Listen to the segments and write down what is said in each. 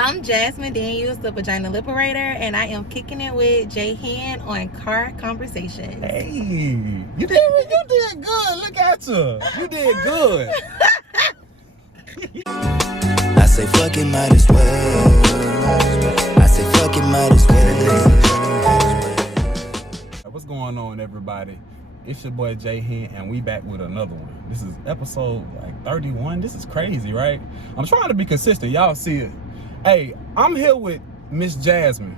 I'm Jasmine Daniels, the Vagina Liberator, and I am kicking it with Jay Hen on Car Conversations. Hey, you did good. Look at you. You did good. I say fuck it, might as well. I say fuck it, might as well. What's going on, everybody? It's your boy Jay Hen, and we back with another one. This is episode like 31. This is crazy, right? I'm trying to be consistent. Y'all see it. Hey, I'm here with Miss Jasmine,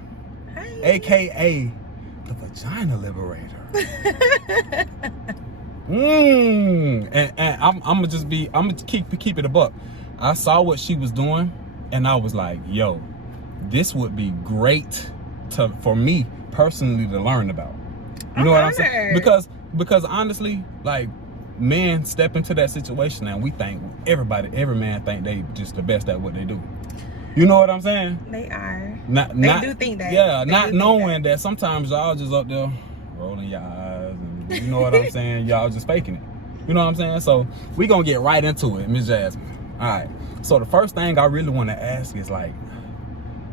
aka the Vagina Liberator. And I'm gonna keep it a buck. I saw what she was doing, and I was like, yo, this would be great for me personally to learn about. You know what I'm saying? Because honestly, like, men step into that situation and we think every man think they just the best at what they do. You know what I'm saying? They are. They do think that. Yeah, not knowing that sometimes y'all just up there rolling your eyes and you know what I'm saying? Y'all just faking it. You know what I'm saying? So we gonna get right into it, Miss Jasmine. All right. So the first thing I really want to ask is, like,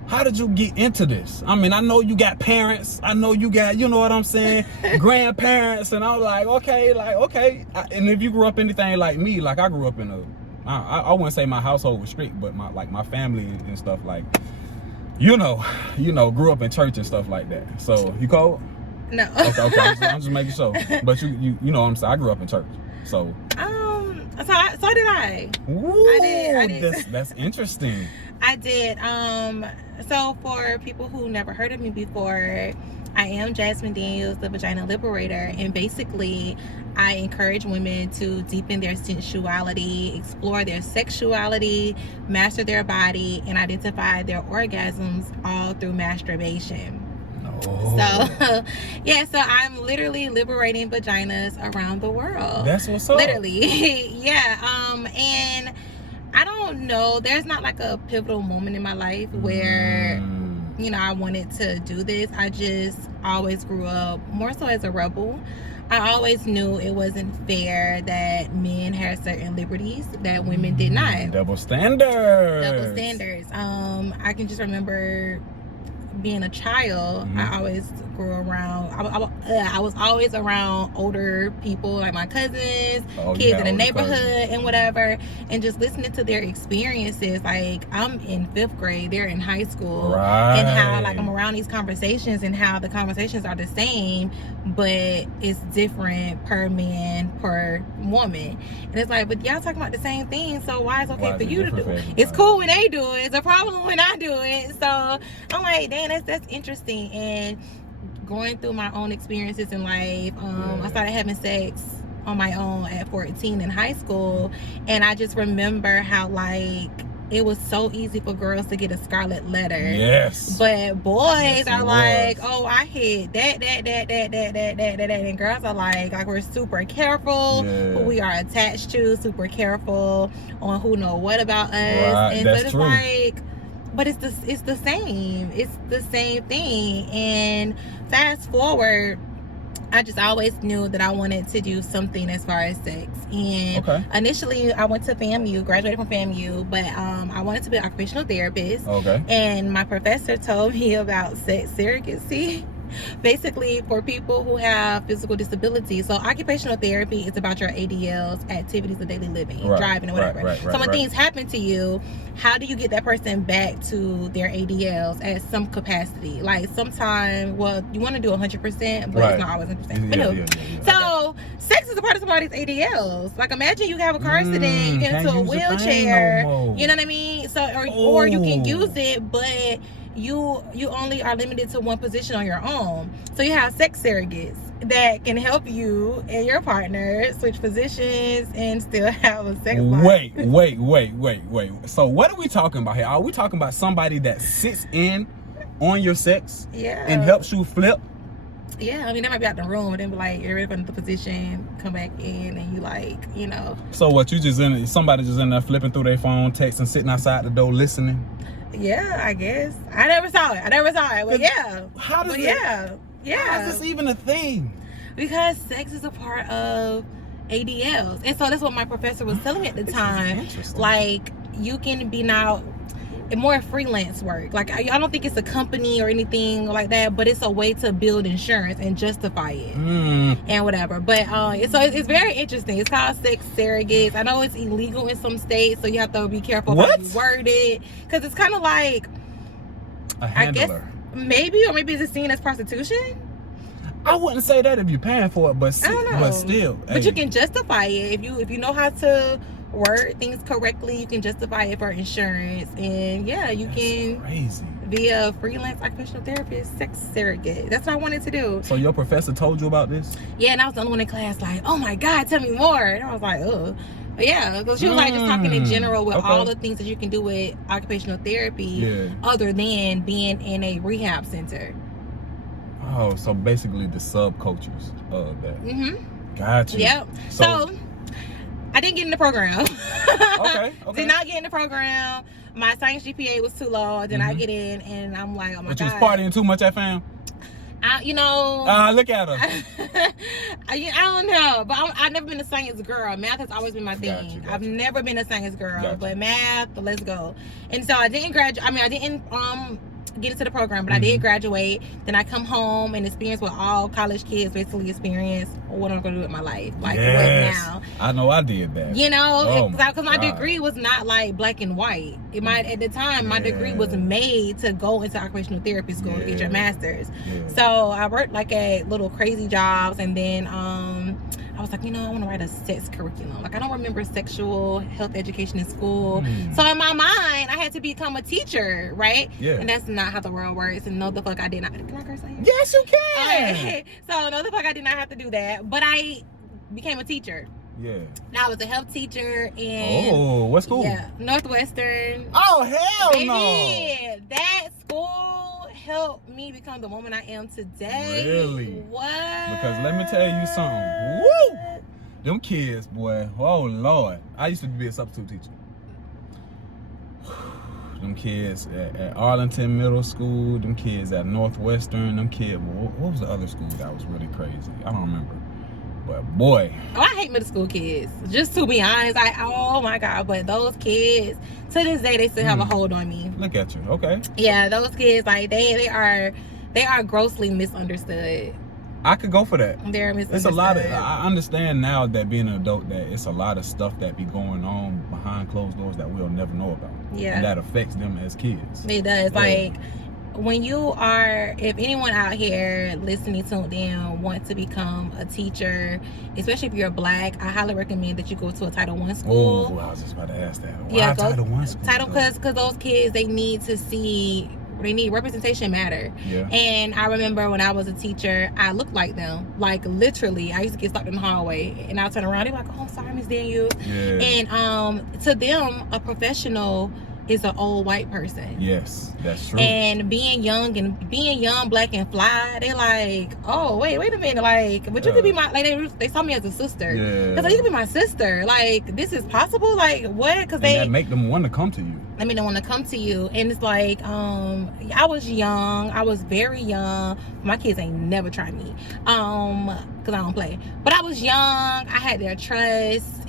how did you get into this? I mean, I know you got parents. I know you got, you know what I'm saying, grandparents. And I was like, okay. And if you grew up anything like me, like I grew up in I wouldn't say my household was strict, but my family and stuff, like, you know, grew up in church and stuff like that. So you cold? No. Okay. I'm just making sure. But you know what I'm saying? I grew up in church. So. So did I. Ooh, I did. That's interesting. I did. So for people who never heard of me before, I am Jasmine Daniels, the Vagina Liberator, and basically I encourage women to deepen their sensuality, explore their sexuality, master their body, and identify their orgasms all through masturbation. Oh. So, yeah, so I'm literally liberating vaginas around the world. That's what's up. Literally. Yeah. And I don't know, there's not like a pivotal moment in my life where, you know, I wanted to do this. I just always grew up more so as a rebel. I always knew it wasn't fair that men had certain liberties that women did not. Double standards. I can just remember being a child, I always grew around, I was always around older people, like my cousins, kids in the neighborhood and whatever, and just listening to their experiences. Like, I'm in 5th grade, they're in high school, and how, like, I'm around these conversations and how the conversations are the same, but it's different per man, per woman. And it's like, but y'all talking about the same thing, so why is it okay for you to do it? It's cool when they do it, it's a problem when I do it. So I'm like, dang, that's interesting. And going through my own experiences in life, I started having sex on my own at 14 in high school, and I just remember how, like, it was so easy for girls to get a scarlet letter. Yes. But boys are like, oh, I hit that. And girls are like we're super careful who we are attached to, super careful on who know what about us. Right. And that's so it's true. like, but it's the same. It's the same thing. And fast forward, I just always knew that I wanted to do something as far as sex. And initially, I went to FAMU, graduated from FAMU, but I wanted to be an occupational therapist. And my professor told me about sex surrogacy, basically for people who have physical disabilities. So occupational therapy is about your ADLs, activities of daily living, driving or whatever. So when things happen to you, how do you get that person back to their ADLs at some capacity? Like, sometimes, well, you want to do 100%, but it's not always 100%. So sex is a part of somebody's ADLs. Like, imagine you have a car accident, you get into a wheelchair, you know what I mean? So or you can use it, but you only are limited to one position on your own. So you have sex surrogates that can help you and your partner switch positions and still have a sex life. Wait. So what are we talking about here? Are we talking about somebody that sits in on your sex and helps you flip? Yeah, I mean, they might be out the room and then be like, you're ready for the position, come back in, and you like, you know. So what, somebody just in there flipping through their phone, texting, sitting outside the door listening? Yeah, I guess. I never saw it, but yeah. How does yeah. How is this even a thing? Because sex is a part of ADLs. And so that's what my professor was telling me at the time. Interesting. Like, you can be now, more freelance work. Like I don't think it's a company or anything like that, but it's a way to build insurance and justify it and whatever. But so it's very interesting. It's called sex surrogates. I know it's illegal in some states, so you have to be careful how you word it, because it's kind of like a handler. I guess maybe it's seen as prostitution. I wouldn't say that if you're paying for it, but I don't know. But still, but you can justify it if you know how to word things correctly. You can justify it for insurance, and yeah, you can be a freelance occupational therapist, sex surrogate. That's what I wanted to do. So your professor told you about this? Yeah, and I was the only one in class like, oh my God, tell me more. And I was like, oh. But yeah, because she was like just talking in general with all the things that you can do with occupational therapy, other than being in a rehab center. Oh, so basically the subcultures of that. Gotcha. Yep. So I didn't get in the program. Okay. Did not get in the program. My science GPA was too low. Then I get in, and I'm like, oh my God. But you was partying too much at fam? Look at her. I don't know, but I've never been a science girl. Math has always been my thing. I've never been a science girl, but math, let's go. And so I didn't graduate. I didn't get into the program, but I did graduate. Then I come home and experience what all college kids basically experience. What I'm gonna do with my life, like what now? I know I did that. Because my degree was not like black and white. At the time, my degree was made to go into occupational therapy school to get your master's. So I worked like at little crazy jobs, and then I was like, I want to write a sex curriculum. Like, I don't remember sexual health education in school. So in my mind, I had to become a teacher, right? Yeah. And that's not how the world works. And no, the fuck I did not. Can I curse on here? Yes, you can. So no, the fuck I did not have to do that. But I became a teacher. Yeah. Now I was a health teacher in. Oh, what school? Yeah, Northwestern. Oh, hell Baby, no. That school helped me become the woman I am today. Really? What? Because let me tell you something. Woo! Them kids, boy. Oh, Lord. I used to be a substitute teacher. Them kids at Arlington Middle School, them kids at Northwestern, them kids. What was the other school that was really crazy? I don't remember. But boy. Oh, I hate middle school kids. Just to be honest, oh my God. But those kids, to this day, they still have a hold on me. Look at you. Okay. Yeah, those kids, like they are grossly misunderstood. I could go for that. They're misunderstood. It's a lot of. I understand now that being an adult, that it's a lot of stuff that be going on behind closed doors that we'll never know about. Yeah. And that affects them as kids. It does. Yeah. Like, when you are, if anyone out here listening to them wants to become a teacher, especially if you're black, I highly recommend that you go to a Title I school. Oh, I was just about to ask that. Why yeah, Title I school? Because those kids, they need representation matter. Yeah. And I remember when I was a teacher, I looked like them. Like, literally, I used to get stuck in the hallway, and I'll turn around, they're like, oh, sorry, Miss Daniels. Yeah. And to them, a professional is an old white person. Yes, that's true. And being young, black and fly, they like, oh wait a minute, like, but you could be my, like they saw me as a sister. Yeah. Cause like, you could be my sister. Like, this is possible. Like, what? Because that make them want to come to you. I mean, they want to come to you, and it's like, I was young. I was very young. My kids ain't never tried me, cause I don't play. But I was young. I had their trust.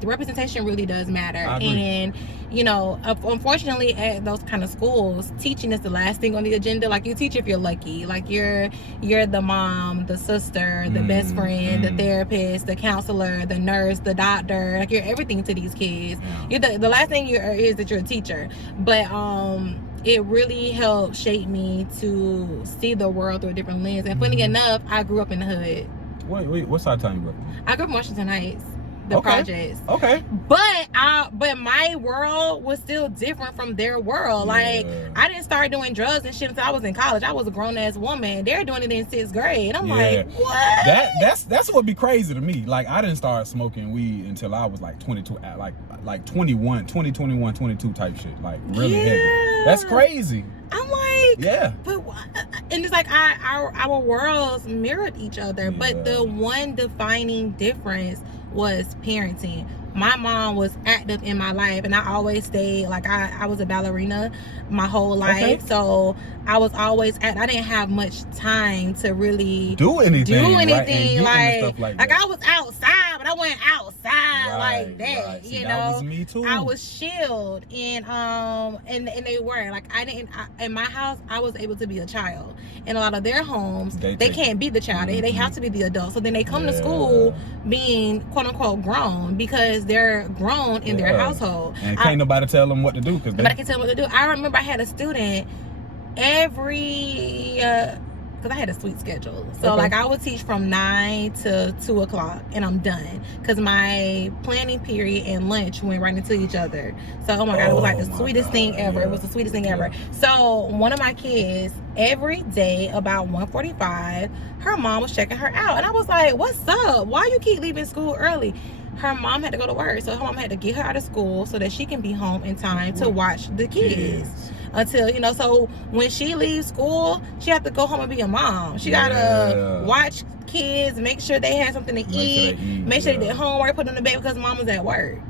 The representation really does matter. And unfortunately at those kind of schools, teaching is the last thing on the agenda. Like, you teach if you're lucky. Like, you're the mom, the sister, the best friend, the therapist, the counselor, the nurse, the doctor. Like, you're everything to these kids. You're the last thing is that you're a teacher. But it really helped shape me to see the world through a different lens. And funny enough, I grew up in the hood. Wait, what side of town you grew up in? I grew up in Washington Heights. The projects. Okay. But my world was still different from their world. Like, I didn't start doing drugs and shit until I was in college. I was a grown ass woman. They're doing it in 6th grade. I'm like, what? That's what be crazy to me. Like, I didn't start smoking weed until I was like 22, like 21, 22 type shit. Like, really heavy. That's crazy. I'm like, yeah. But and it's like our worlds mirrored each other. Yeah. But the one defining difference was parenting. My mom was active in my life, and I always stayed, like, I was a ballerina my whole life. Okay. So I was always I didn't have much time to really do anything. Right? Like I was outside, but but I went outside like that. Right. See, you that know, was me too. I was shielded, and they were like, in my house I was able to be a child. In a lot of their homes, they can't be the child. They have to be the adult. So then they come to school being quote unquote grown because they're grown in their household. And can't nobody tell them what to do. Nobody can tell them what to do. I remember I had a student every because I had a sweet schedule. So like I would teach from 9 to 2 o'clock and I'm done. Because my planning period and lunch went right into each other. So oh my God, it was like the sweetest thing ever. It was the sweetest thing ever. So one of my kids, every day about 1:45, her mom was checking her out. And I was like, what's up? Why you keep leaving school early? Her mom had to go to work. So her mom had to get her out of school so that she can be home in time to watch the kids. Until, you know, so when she leaves school, she has to go home and be a mom. She gotta watch kids, make sure they have something to eat, make sure they did homework, put them to bed because mama's at work.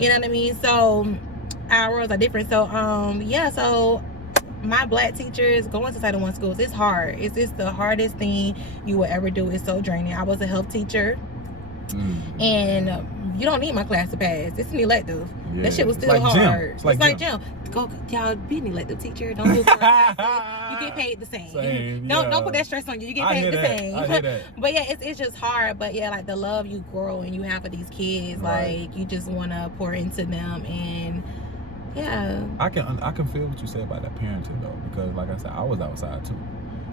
You know what I mean? So our roles are different. So so my black teachers going to Title I schools, it's hard. It's the hardest thing you will ever do. It's so draining. I was a health teacher, and you don't need my class to pass. It's an elective. That shit was still hard. It's like gym. Go, y'all be an elective teacher. Don't lose your classes. You get paid the same. Don't put that stress on you. You get paid the same. I hear that. But yeah, it's just hard. But yeah, like the love you grow and you have for these kids, like you just want to pour into them. And yeah, I can feel what you say about that parenting though, because like I said, I was outside too.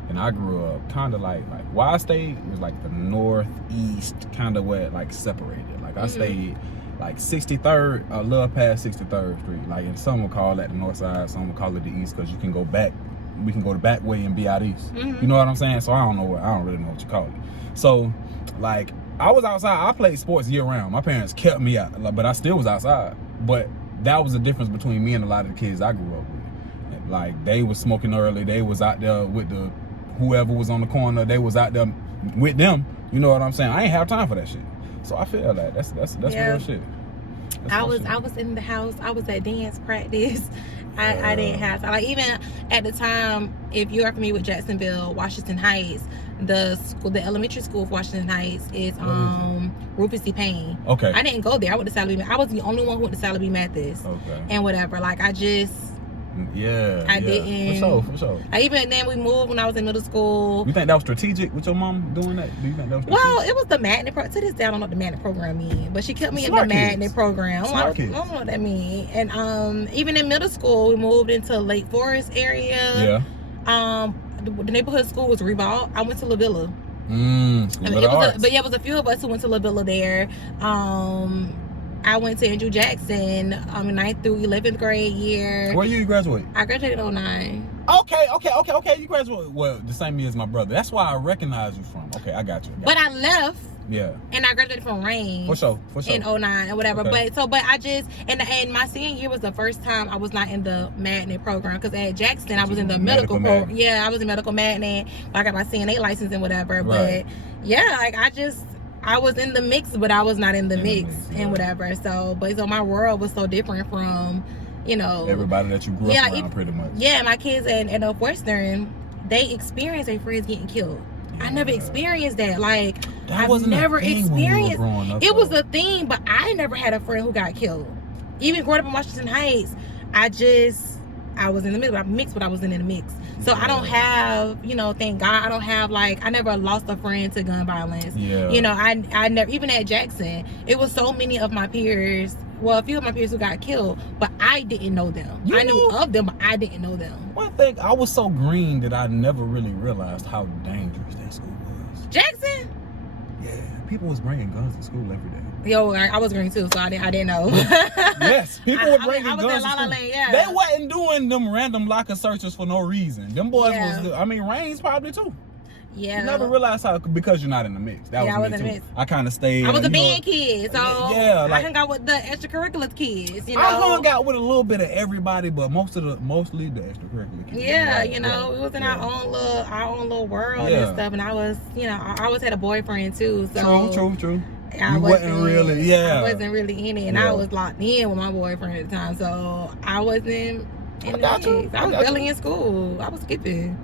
And I grew up kind of like where I stayed was like the northeast, kind of where it like separated. Like I stayed like 63rd, a little past 63rd Street. Like, and some would call that the north side, some would call it the east, because you can go back. We can go the back way and be out east. You know what I'm saying? So I don't really know what you call it. So like I was outside. I played sports year round. My parents kept me out, but I still was outside. But that was the difference between me and a lot of the kids I grew up with. Like they was smoking early. They was out there with the whoever was on the corner. They was out there with them. You know what I'm saying? I ain't have time for that shit. So I feel that that's real shit. I was in the house. I was at dance practice. I didn't have to. Like even at the time, if you're familiar with Jacksonville, Washington Heights, the elementary school of Washington Heights is Rufus C. Payne. Okay. I didn't go there. I went to Sally B. I was the only one who went to Sally B. Mathis. Okay. And whatever. Like I just. I didn't. For sure. Even then we moved when I was in middle school. You think that was strategic with your mom doing that? Do you think that was strategic? Well, it was the magnet program. To this day, I don't know what the magnet program means, but she kept me in the magnet program. I don't know what that means. And even in middle school, we moved into Lake Forest area. Yeah. The neighborhood school was Reebok. I went to La Villa. It was a few of us who went to La Villa there. I went to Andrew Jackson 9th through 11th grade year. What year you graduate? I graduated in 09. Okay. You graduated, well, the same year as my brother. That's why I recognize you from. Okay, I got you. But I left. Yeah. And I graduated from Range. For sure. In 09 or whatever. Okay. But I just, and my senior year was the first time I was not in the magnet program. Because at Jackson, I was in the medical program. Yeah, I was in medical magnet. I got my CNA license and whatever. Right. But yeah, like I was in the mix, but I was not in the mix and whatever. So my world was so different from, everybody that you grew up around, pretty much. Yeah, my kids at Northwestern, they experienced their friends getting killed. I never experienced that. Like, I've never experienced. It was a thing, but I never had a friend who got killed. Even growing up in Washington Heights, I was in the middle. I mixed, but I wasn't in the mix. So I don't have, thank God, I don't have I never lost a friend to gun violence. Yeah. I never, even at Jackson, it was so many of my peers, well, a few of my peers who got killed, but I didn't know them. I knew of them, but I didn't know them. One thing, I was so green that I never really realized how dangerous that school was. Jackson? Yeah, people was bringing guns to school every day. Yo, I was green too, so I didn't know. Yes, people were bringing guns to school. Yeah. They wasn't doing them random locker searches for no reason. Them boys was, Rain's probably too. Yeah. You never realized how, because you're not in the mix. That was me too. Mix. I kind of stayed. I was a band kid, so I hung out with the extracurricular kids. I hung out with a little bit of everybody, but mostly the extracurricular kids. Yeah, we was in our own little world and stuff. And I was, I always had a boyfriend too. So True. I wasn't really in it, and I was locked in with my boyfriend at the time, so I wasn't in the mix. I was barely in school. I was skipping.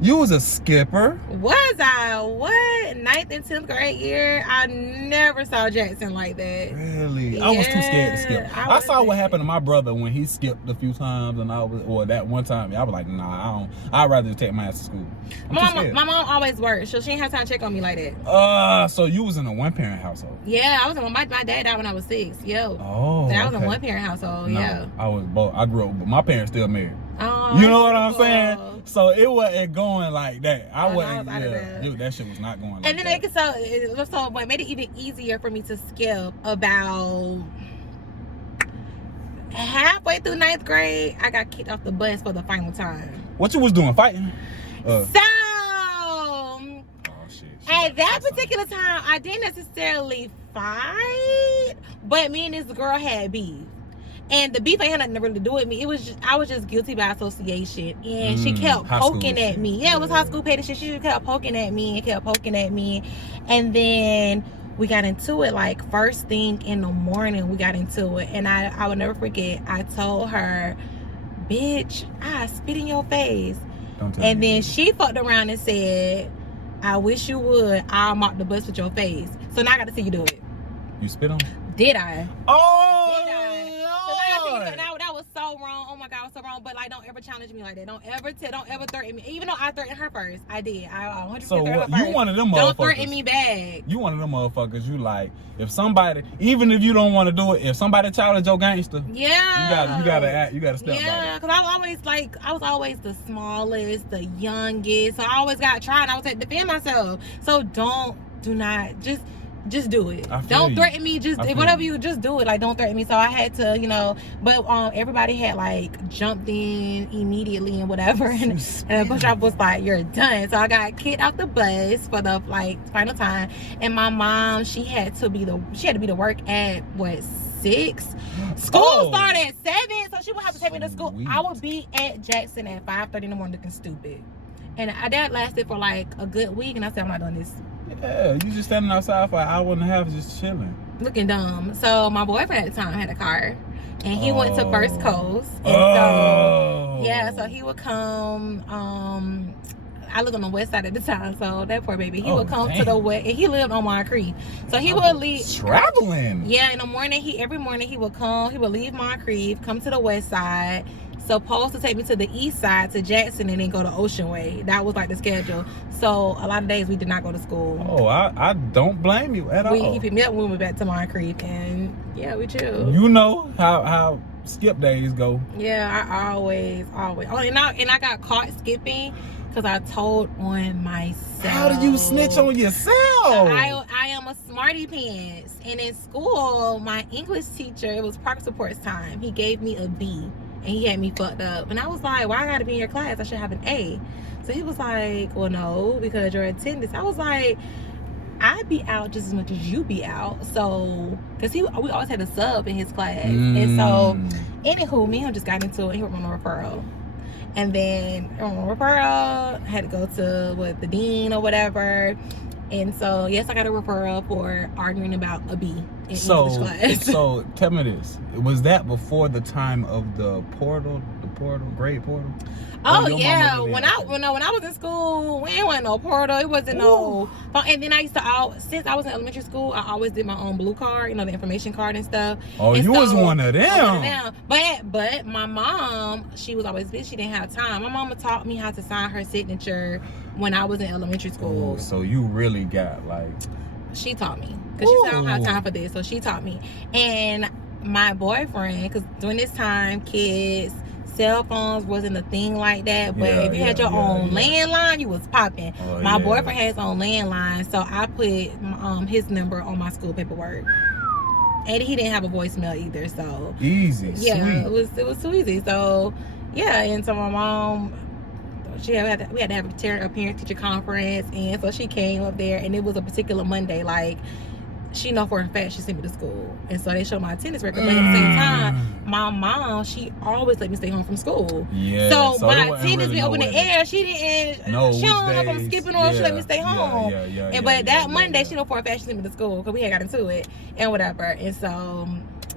You was a skipper? Was I? What? 9th and 10th grade year? I never saw Jackson like that. Really? Yeah, I was too scared to skip. I saw what happened to my brother when he skipped a few times, and or that one time, I was like, nah, I'd rather take my ass to school. My mom always worked, so she didn't have time to check on me like that. So you was in a one-parent household? Yeah, I was in. My dad died when I was 6. Yo. Oh. I was in a one-parent household. No, yeah. I was both. I grew up, but my parents still married. Oh. You know what I'm saying? So it wasn't going like that. I wasn't. Yeah, dude, that shit was not going like and then that. so what made it even easier for me to skip about halfway through 9th grade, I got kicked off the bus for the final time. What you was doing? Fighting? At that particular time, I didn't necessarily fight, but me and this girl had beef. And the beef ain't had nothing to really do with me. I was just guilty by association. And she kept poking at me. Yeah, it was high school petty shit. She just kept poking at me. And then we got into it like first thing in the morning. We got into it. And I will never forget. I told her, bitch, I spit in your face. And then she fucked around and said, I wish you would. I'll mop the bus with your face. So now I got to see you do it. You spit on? Did I? Oh! Did I? That was so wrong. Oh my God, it was so wrong. But like, don't ever challenge me like that. Don't ever threaten me. Even though I threatened her first, I did. I 100% so threatened her first. You one of them motherfuckers. Don't threaten me back. You one of them motherfuckers. You like, if somebody, even if you don't want to do it, if somebody challenge your gangster, yeah, you gotta step. Yeah, because I was always the smallest, the youngest. So I always got tried. And I was like, defend myself. So do not just do it. Don't threaten me. Just whatever you just do it. Like, don't threaten me. So I had to, but everybody had like jumped in immediately and whatever. And the push up was like, you're done. So I got kicked out the bus for the final time. And my mom, she had to be to work at 6. School started at 7, so she would have to take me to school. I would be at Jackson at 5:30 in the morning looking stupid. And that lasted for like a good week. And I said, I'm not doing this. Yeah, you just standing outside for an hour and a half just chilling. Looking dumb. So my boyfriend at the time had a car. And he went to First Coast. And so he would come. I lived on the west side at the time, so that poor baby. He would come to the west, and he lived on Mon Creek. So he would leave. Traveling. Yeah, in the morning, every morning he would come. He would leave Mon Creek, come to the west side. Supposed to take me to the east side to Jackson and then go to Ocean Way. That was like the schedule. So a lot of days we did not go to school. Oh, I don't blame you at all. He picked me up when we went back to Mon Creek, and yeah, we chilled. You know how skip days go. Yeah, I always. Oh, and I got caught skipping because I told on myself. How do you snitch on yourself? I am a smarty pants, and in school, my English teacher, it was progress reports time. He gave me a B. And he had me fucked up. And I was like, why I gotta be in your class? I should have an A. So he was like, well, no, because your attendance. I was like, I be out just as much as you be out. So, because we always had a sub in his class. And so, anywho, me and him just got into it. He went on a referral. And then, on a referral, I had to go to the dean or whatever. And so, yes, I got a referral for arguing about a B in English class. So, tell me this. Was that before the time of the grade portal? Oh, yeah. When I was in school, we ain't want no portal. It wasn't no... And then I used to, since I was in elementary school, I always did my own blue card, the information card and stuff. Oh, and you was one of them. But my mom, she was always busy. She didn't have time. My mama taught me how to sign her signature when I was in elementary school. Oh, so you really got like... She taught me. Because she said I don't have time for this. So she taught me. And my boyfriend, because during this time, kids... cell phones wasn't a thing like that, but if you had your own landline, you was popping. My boyfriend had his own landline, so I put his number on my school paperwork. And he didn't have a voicemail either, so easy. Yeah, sweet. it was too easy. So yeah, and so my mom, we had to have a parent teacher conference, and so she came up there, and it was a particular Monday, like. She know for a fact she sent me to school, and so they showed my attendance record. But at the same time, my mom, she always let me stay home from school. Yeah. So my attendance be up in the air. She didn't. She don't know if I'm skipping or she let me stay home. But that Monday, she know for a fact she sent me to school because we had got into it and whatever. And so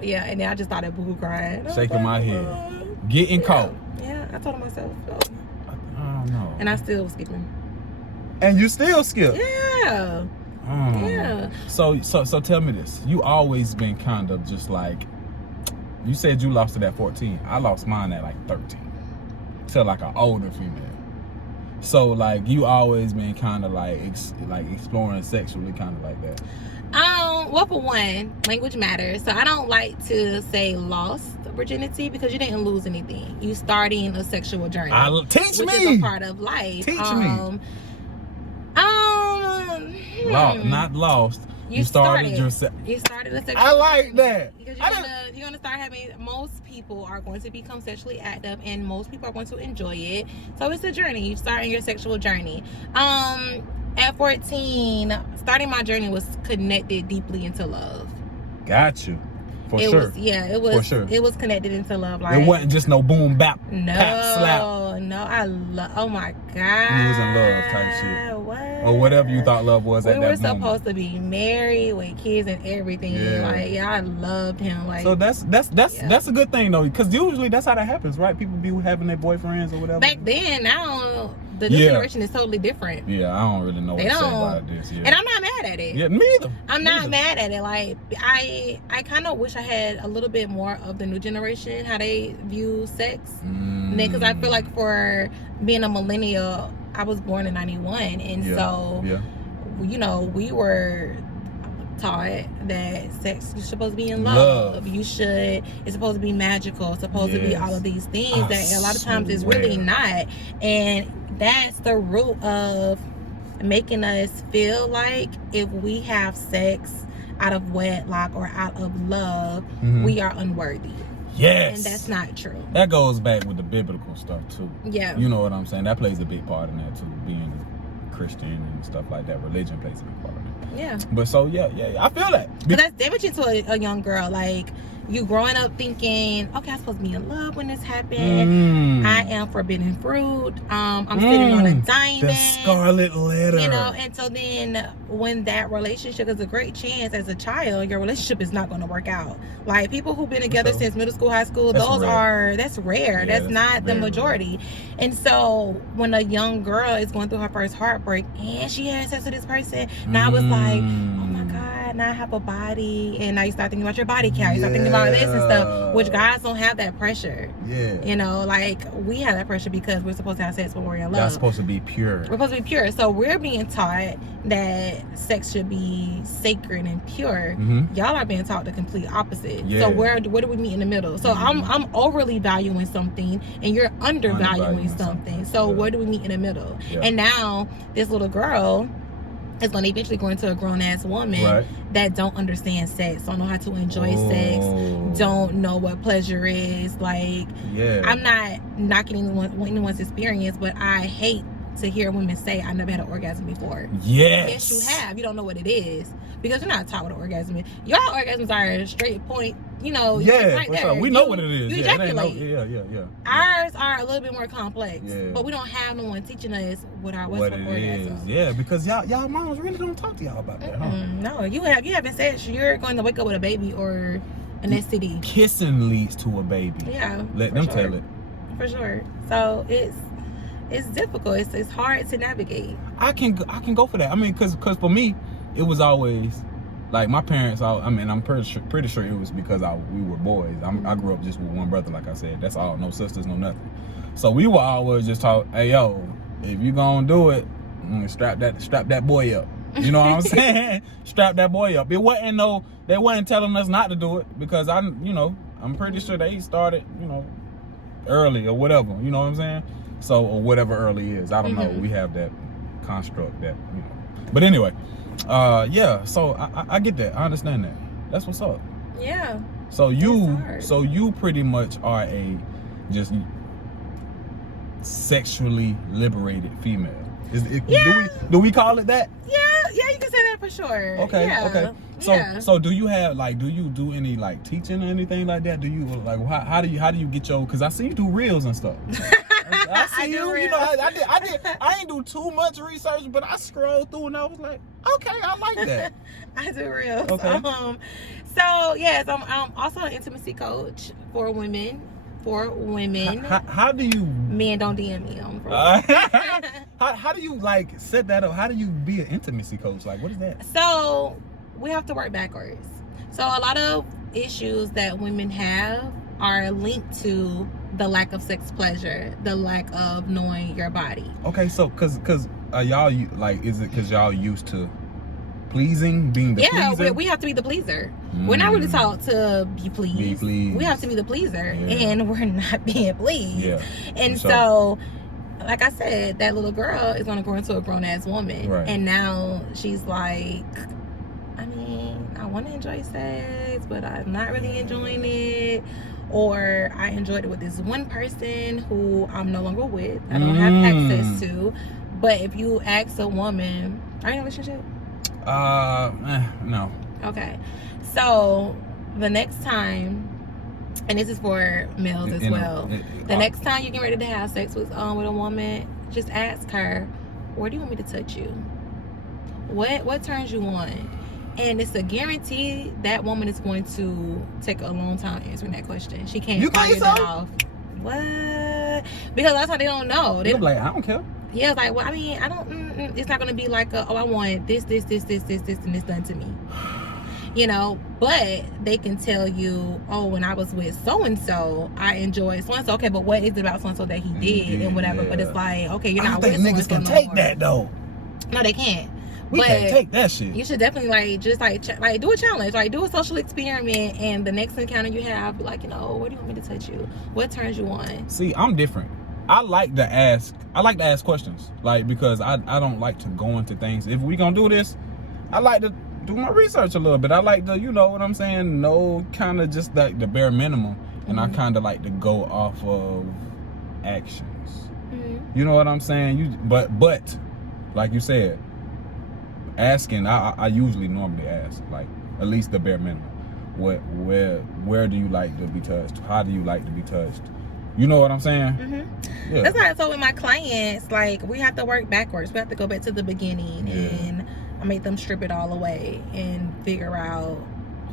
yeah, and then I just started boo-hoo crying, shaking my head, getting caught. Yeah, I told myself. So. Oh no. And I still was skipping. And you still skip? Yeah. Yeah. So tell me this. You always been kind of just like, you said you lost it at 14. I lost mine at like 13. To like an older female. So like you always been kind of like exploring sexually, kind of like that. Well, for one, language matters. So I don't like to say lost virginity because you didn't lose anything. You starting a sexual journey. Teach me. Which is a part of life. Teach me. Not lost. You started a sexual I like journey. that. Because you're gonna start having, most people are going to become sexually active and most people are going to enjoy it. So it's a journey. You start in your sexual journey. At 14, starting my journey was connected deeply into love. Got you. For it sure. Was, yeah, it was. For sure. It was connected into love. Like, it wasn't just no boom bap, no, pap slap. No, I love. Oh my god. You was in love type shit. What? Or whatever you thought love was at that moment. We were supposed to be married with kids and everything. Yeah. Like, yeah, I loved him. Like, so that's a good thing though, because usually that's how that happens, right? People be having their boyfriends or whatever. Back then, now the new generation is totally different. Yeah, I don't really know what to say about this. Yeah. And I'm not mad at it. Yeah, me either. I'm not mad at it. Like, I kind of wish I had a little bit more of the new generation, how they view sex. Because I feel like for being a millennial, I was born in 91, and so you know, we were taught that sex, you're supposed to be in love. It's supposed to be magical, it's supposed to be all of these things that a lot of times is really not. And that's the root of making us feel like if we have sex out of wedlock or out of love, we are unworthy. Yes. And that's not true. That goes back with the biblical stuff too. Yeah. You know what I'm saying? That plays a big part in that too, being Christian and stuff like that. Religion plays a big part in it. Yeah. But so yeah, I feel that. But that's damaging to a young girl. Like, you growing up thinking, okay, I'm supposed to be in love when this happened. I am forbidden fruit. I'm sitting on a diamond. The scarlet letter. You know, and so then when that relationship, is a great chance as a child, your relationship is not going to work out. Like, people who've been together since middle school, high school, that's rare. Yeah, that's not the majority. Rare. And so when a young girl is going through her first heartbreak and she has sex with this person, now it's like, oh my God, now I have a body. And now you start thinking about your body count. You start thinking about this and stuff, which guys don't have that pressure. Yeah. You know, like, we have that pressure because we're supposed to have sex when we're in love. That's supposed to be pure. We're supposed to be pure. So we're being taught that sex should be sacred and pure. Y'all are being taught the complete opposite. So where do we meet in the middle? So I'm overly valuing something and you're undervaluing something. So where do we meet in the middle? And now this little girl is going to eventually grow into a grown-ass woman that don't understand sex, don't know how to enjoy sex, don't know what pleasure is. Like, I'm not knocking anyone's experience, but I hate to hear women say, I never had an orgasm before. Yes, you have. You don't know what it is because you're not taught what an orgasm is. Y'all orgasms are straight point, you know. Right for sure. We know what it is. You ejaculate. Ours are a little bit more complex, but we don't have no one teaching us what an orgasm is. Yeah, because y'all moms really don't talk to y'all about that, huh? No, you haven't said you're going to wake up with a baby or an STD. Kissing leads to a baby. Yeah, let them tell it. For sure. So it's difficult. It's hard to navigate. I can go for that. I mean, cause for me, it was always like my parents. I'm pretty sure it was because we were boys. I grew up just with one brother, like I said. That's all. No sisters, no nothing. So we were always just talk. Hey yo, if you gonna do it, strap that boy up. You know what I'm saying? Strap that boy up. They wasn't telling us not to do it because I'm pretty sure they started early or whatever. You know what I'm saying? So, or whatever early is. I don't know. We have that construct that, But anyway, so I get that. I understand that. That's what's up. Yeah. So you pretty much are a just sexually liberated female. Do we call it that? Yeah, you can say that for sure. Okay, yeah. okay. So do you have do you do any teaching or anything like that? Do you how do you get your? Because I see you do reels and stuff. I see you. You know, I ain't do too much research, but I scrolled through and I was like, okay, I like that. I do reels. Okay. So yes, I'm also an intimacy coach for women. How do you? Men don't DM me. I'm How do you like set that up? How do you be an intimacy coach? Like, what is that? So we have to work backwards. So a lot of issues that women have are linked to the lack of sex pleasure, the lack of knowing your body. Okay, so cause y'all like, is it because y'all used to pleasing, being the pleaser? Yeah, we have to be the pleaser. We're not really taught to be pleased. Be pleased. We have to be the pleaser, and we're not being pleased. Yeah. And so, like I said, that little girl is gonna grow into a grown ass woman, right. And now she's like, I mean, I want to enjoy sex, but I'm not really enjoying it. Or I enjoyed it with this one person who I'm no longer with. I don't have access to. But if you ask a woman, are you in a relationship? No. Okay. So the next time, and this is for males as well, the next time you get ready to have sex with a woman, just ask her, where do you want me to touch you? What turns you on? And it's a guarantee that woman is going to take a long time answering that question. She can't fire that off. What? Because that's how they don't know. They don't, like, I don't care. Yeah, it's like, well, I mean, I don't. It's not gonna be like, I want this, and this done to me. You know, but they can tell you, oh, when I was with so and so, I enjoyed so and so. Okay, but what is it about so and so that he did and whatever? But it's like, okay, you're not with so and so. Niggas can take that though. No, they can't. We can't take that shit. You should definitely do a challenge, like do a social experiment, and the next encounter you have, like, where do you want me to touch you? What turns you on? See, I'm different. I like to ask questions, like, because I don't like to go into things. If we gonna do this, I like to do my research a little bit. I like to, you know what I'm saying, know kind of just like the bare minimum, and I kind of like to go off of actions. You know what I'm saying? But like you said, asking, I usually normally ask, like, at least the bare minimum. Where do you like to be touched? How do you like to be touched? You know what I'm saying? Yeah. That's why I told with my clients, like, we have to work backwards. We have to go back to the beginning, and I make them strip it all away and figure out,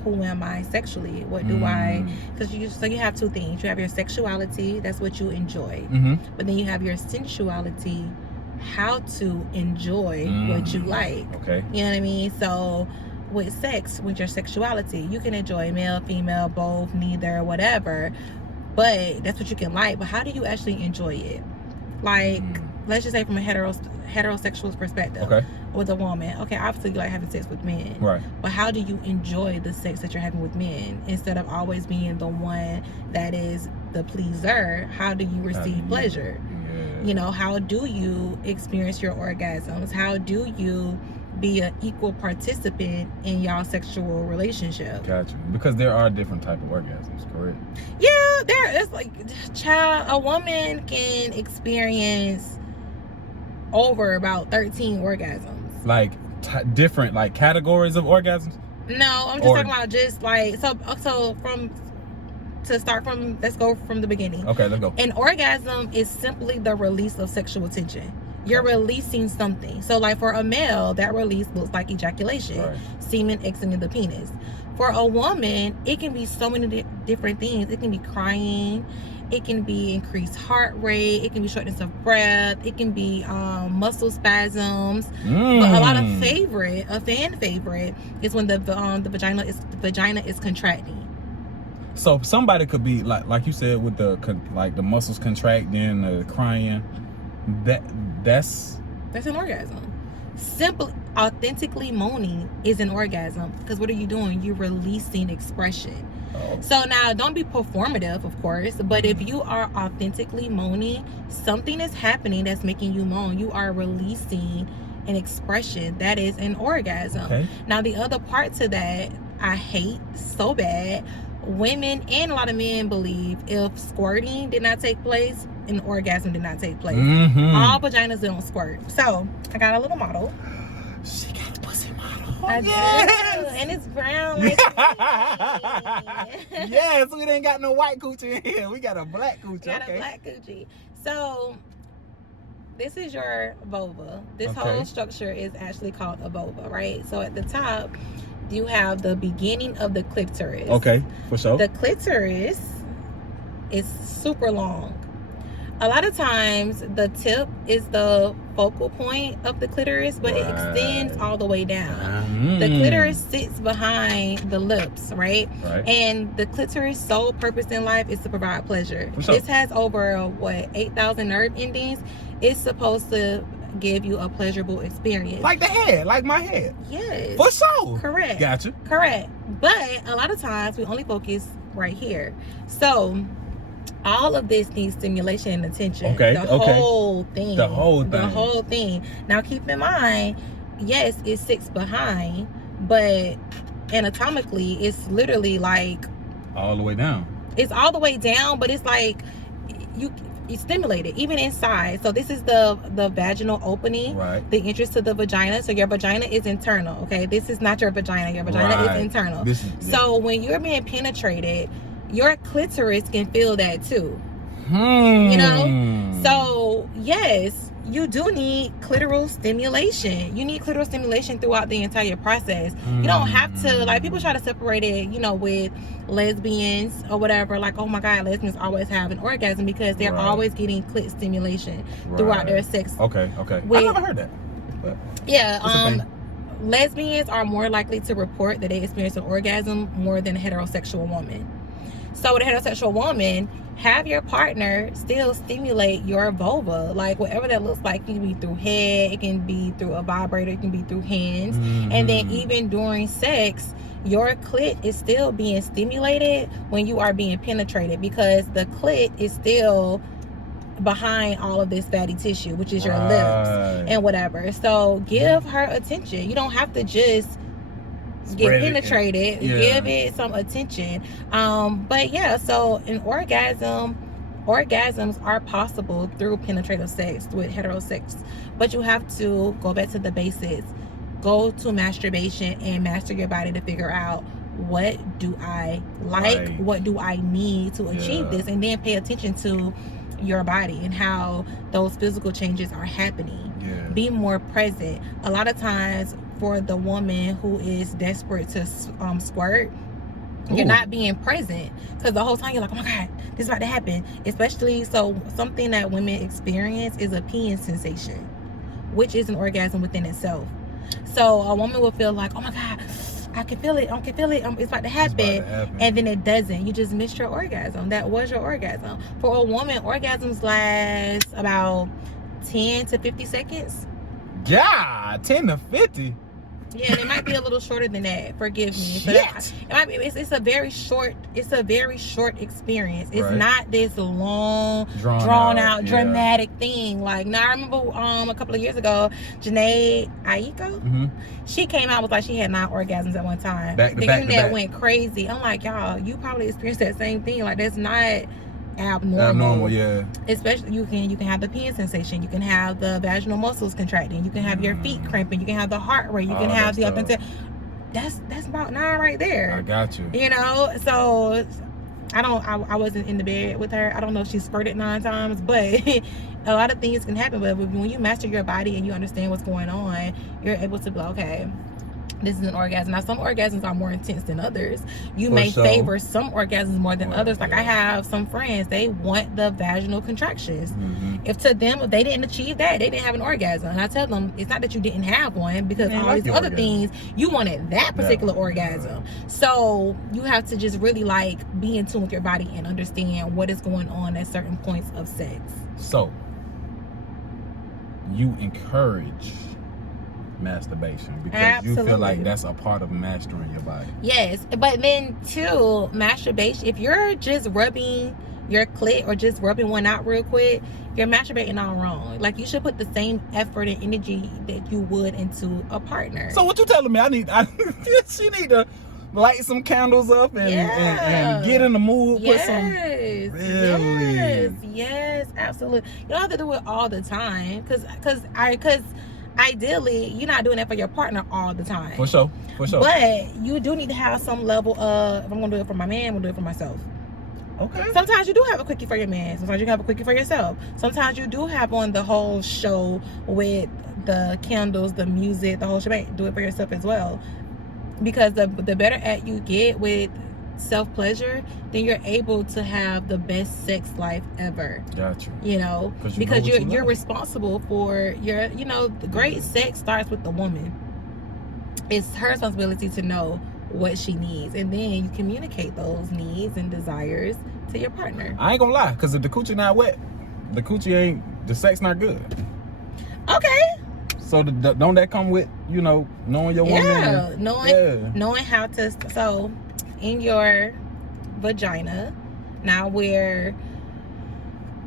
who am I sexually? What do I? Because you have two things. You have your sexuality, that's what you enjoy, but then you have your sensuality, how to enjoy what you like. Okay. You know what I mean? So with sex, with your sexuality, you can enjoy male, female, both, neither, whatever. But that's what you can like. But how do you actually enjoy it? Like, let's just say from a heterosexual perspective, with a woman. Okay, obviously you like having sex with men. Right. But how do you enjoy the sex that you're having with men? Instead of always being the one that is the pleaser, how do you receive pleasure? You know, how do you experience your orgasms? How do you be an equal participant in y'all sexual relationship? Gotcha. Because there are different type of orgasms, correct? Yeah, there is. Like, a woman can experience over about 13 orgasms. Like different like categories of orgasms? No, I'm just talking about just like let's go from the beginning. Okay, let's go. An orgasm is simply the release of sexual tension. You're releasing something. So like for a male, that release looks like ejaculation, semen exiting the penis. For a woman, it can be so many different things. It can be crying, it can be increased heart rate, it can be shortness of breath, it can be muscle spasms. But a fan favorite is when the vagina is contracting. So somebody could be like you said, with the muscles contracting, the crying. That's an orgasm. Simply, authentically moaning is an orgasm, because what are you doing? You're releasing expression. So now, don't be performative, of course, but if you are authentically moaning, something is happening that's making you moan. You are releasing an expression. That is an orgasm. Now, the other part to that, I hate so bad. Women and a lot of men believe if squirting did not take place, an orgasm did not take place. All vaginas don't squirt. So I got a little model. She got a pussy model. I do, and it's brown like me. Yes, we ain't got no white coochie in here. We got a black coochie. A black coochie. So this is your vulva. This whole structure is actually called a vulva, right? So at the top, you have the beginning of the clitoris. Okay, for sure. The clitoris is super long. a lot of times the tip is the focal point of the clitoris, but it extends all the way down. The clitoris sits behind the lips, right? And the clitoris' sole purpose in life is to provide pleasure. Sure. This has over 8,000 nerve endings. It's supposed to give you a pleasurable experience, like the head, like my head. Yes, for sure. Correct. Gotcha. Correct. But a lot of times we only focus right here. So all of this needs stimulation and attention. Whole thing. The whole thing. Now keep in mind, yes, it sits behind, but anatomically it's literally like all the way down. It's all the way down, but it's like you stimulate it even inside. So this is the vaginal opening, right? The entrance to the vagina. So your vagina is internal, okay? This is not your vagina. Your vagina is internal. So when you're being penetrated, your clitoris can feel that too. You know? So yes, you do need clitoral stimulation. You need clitoral stimulation throughout the entire process. You don't have to, like, people try to separate it, you know, with lesbians or whatever. Like, oh my God, lesbians always have an orgasm because they're always getting clit stimulation throughout their sex. Okay. I never heard that. But yeah, lesbians are more likely to report that they experience an orgasm more than a heterosexual woman. So with a heterosexual woman, have your partner still stimulate your vulva, like whatever that looks like. It can be through head, it can be through a vibrator, it can be through hands. And then even during sex, your clit is still being stimulated when you are being penetrated, because the clit is still behind all of this fatty tissue, which is your lips and whatever. So give her attention. You don't have to just get penetrated. Give it some attention. But yeah, so an orgasms are possible through penetrative sex with heterosex, but you have to go back to the basics. Go to masturbation and master your body to figure out, what do I like, what do I need to achieve this, and then pay attention to your body and how those physical changes are happening. Be more present. A lot of times for the woman who is desperate to squirt, you're not being present, because the whole time you're like, oh my God, this is about to happen. Especially, so something that women experience is a peeing sensation, which is an orgasm within itself. So a woman will feel like, oh my God, I can feel it, it's about to happen. And then it doesn't. You just missed your orgasm. That was your orgasm. For a woman, orgasms last about 10 to 50 seconds. Yeah, 10 to 50. Yeah, and it might be a little shorter than that. Forgive me. But it might be. It's a very short experience. It's not this long, drawn out dramatic thing. Like, now I remember a couple of years ago, Janae Aiko, she came out with like she had 9 orgasms at one time. The internet went crazy. I'm like, y'all, you probably experienced that same thing. Like, that's not abnormal, especially you can have the peeing sensation, you can have the vaginal muscles contracting, you can have your feet cramping, you can have the heart rate, you can have the authentic. That's about 9 right there. I got you. You know, so I wasn't in the bed with her. I don't know if she spurted 9 times, but a lot of things can happen. But when you master your body and you understand what's going on, you're able to be like, okay, this is an orgasm. Now, some orgasms are more intense than others. You may favor some orgasms more than others. Like, I have some friends, they want the vaginal contractions. If to them, if they didn't achieve that, they didn't have an orgasm. And I tell them, it's not that you didn't have one, because all these other things, you wanted that particular orgasm. So you have to just really like be in tune with your body and understand what is going on at certain points of sex. So you encourage masturbation because you feel like that's a part of mastering your body. Yes, but then too, masturbation, if you're just rubbing your clit or just rubbing one out real quick, you're masturbating all wrong. Like, you should put the same effort and energy that you would into a partner. So what you telling me? She need to light some candles up and get in the mood. Yes, absolutely. You don't have to do it all the time, because ideally, you're not doing that for your partner all the time. For sure. But you do need to have some level of, if I'm going to do it for my man, I'm going to do it for myself. Okay. Sometimes you do have a quickie for your man. Sometimes you have a quickie for yourself. Sometimes you do have on the whole show with the candles, the music, the whole shebang. Do it for yourself as well. Because the better at you get with self-pleasure, then you're able to have the best sex life ever. Gotcha. You know, you because know you're like. responsible for your, you know, the great sex starts with the woman. It's her responsibility to know what she needs, and then you communicate those needs and desires to your partner. I ain't gonna lie, because if the coochie not wet, the sex not good. Okay. So don't that come with, you know, knowing your woman? Yeah, knowing how to. So in your vagina, now we're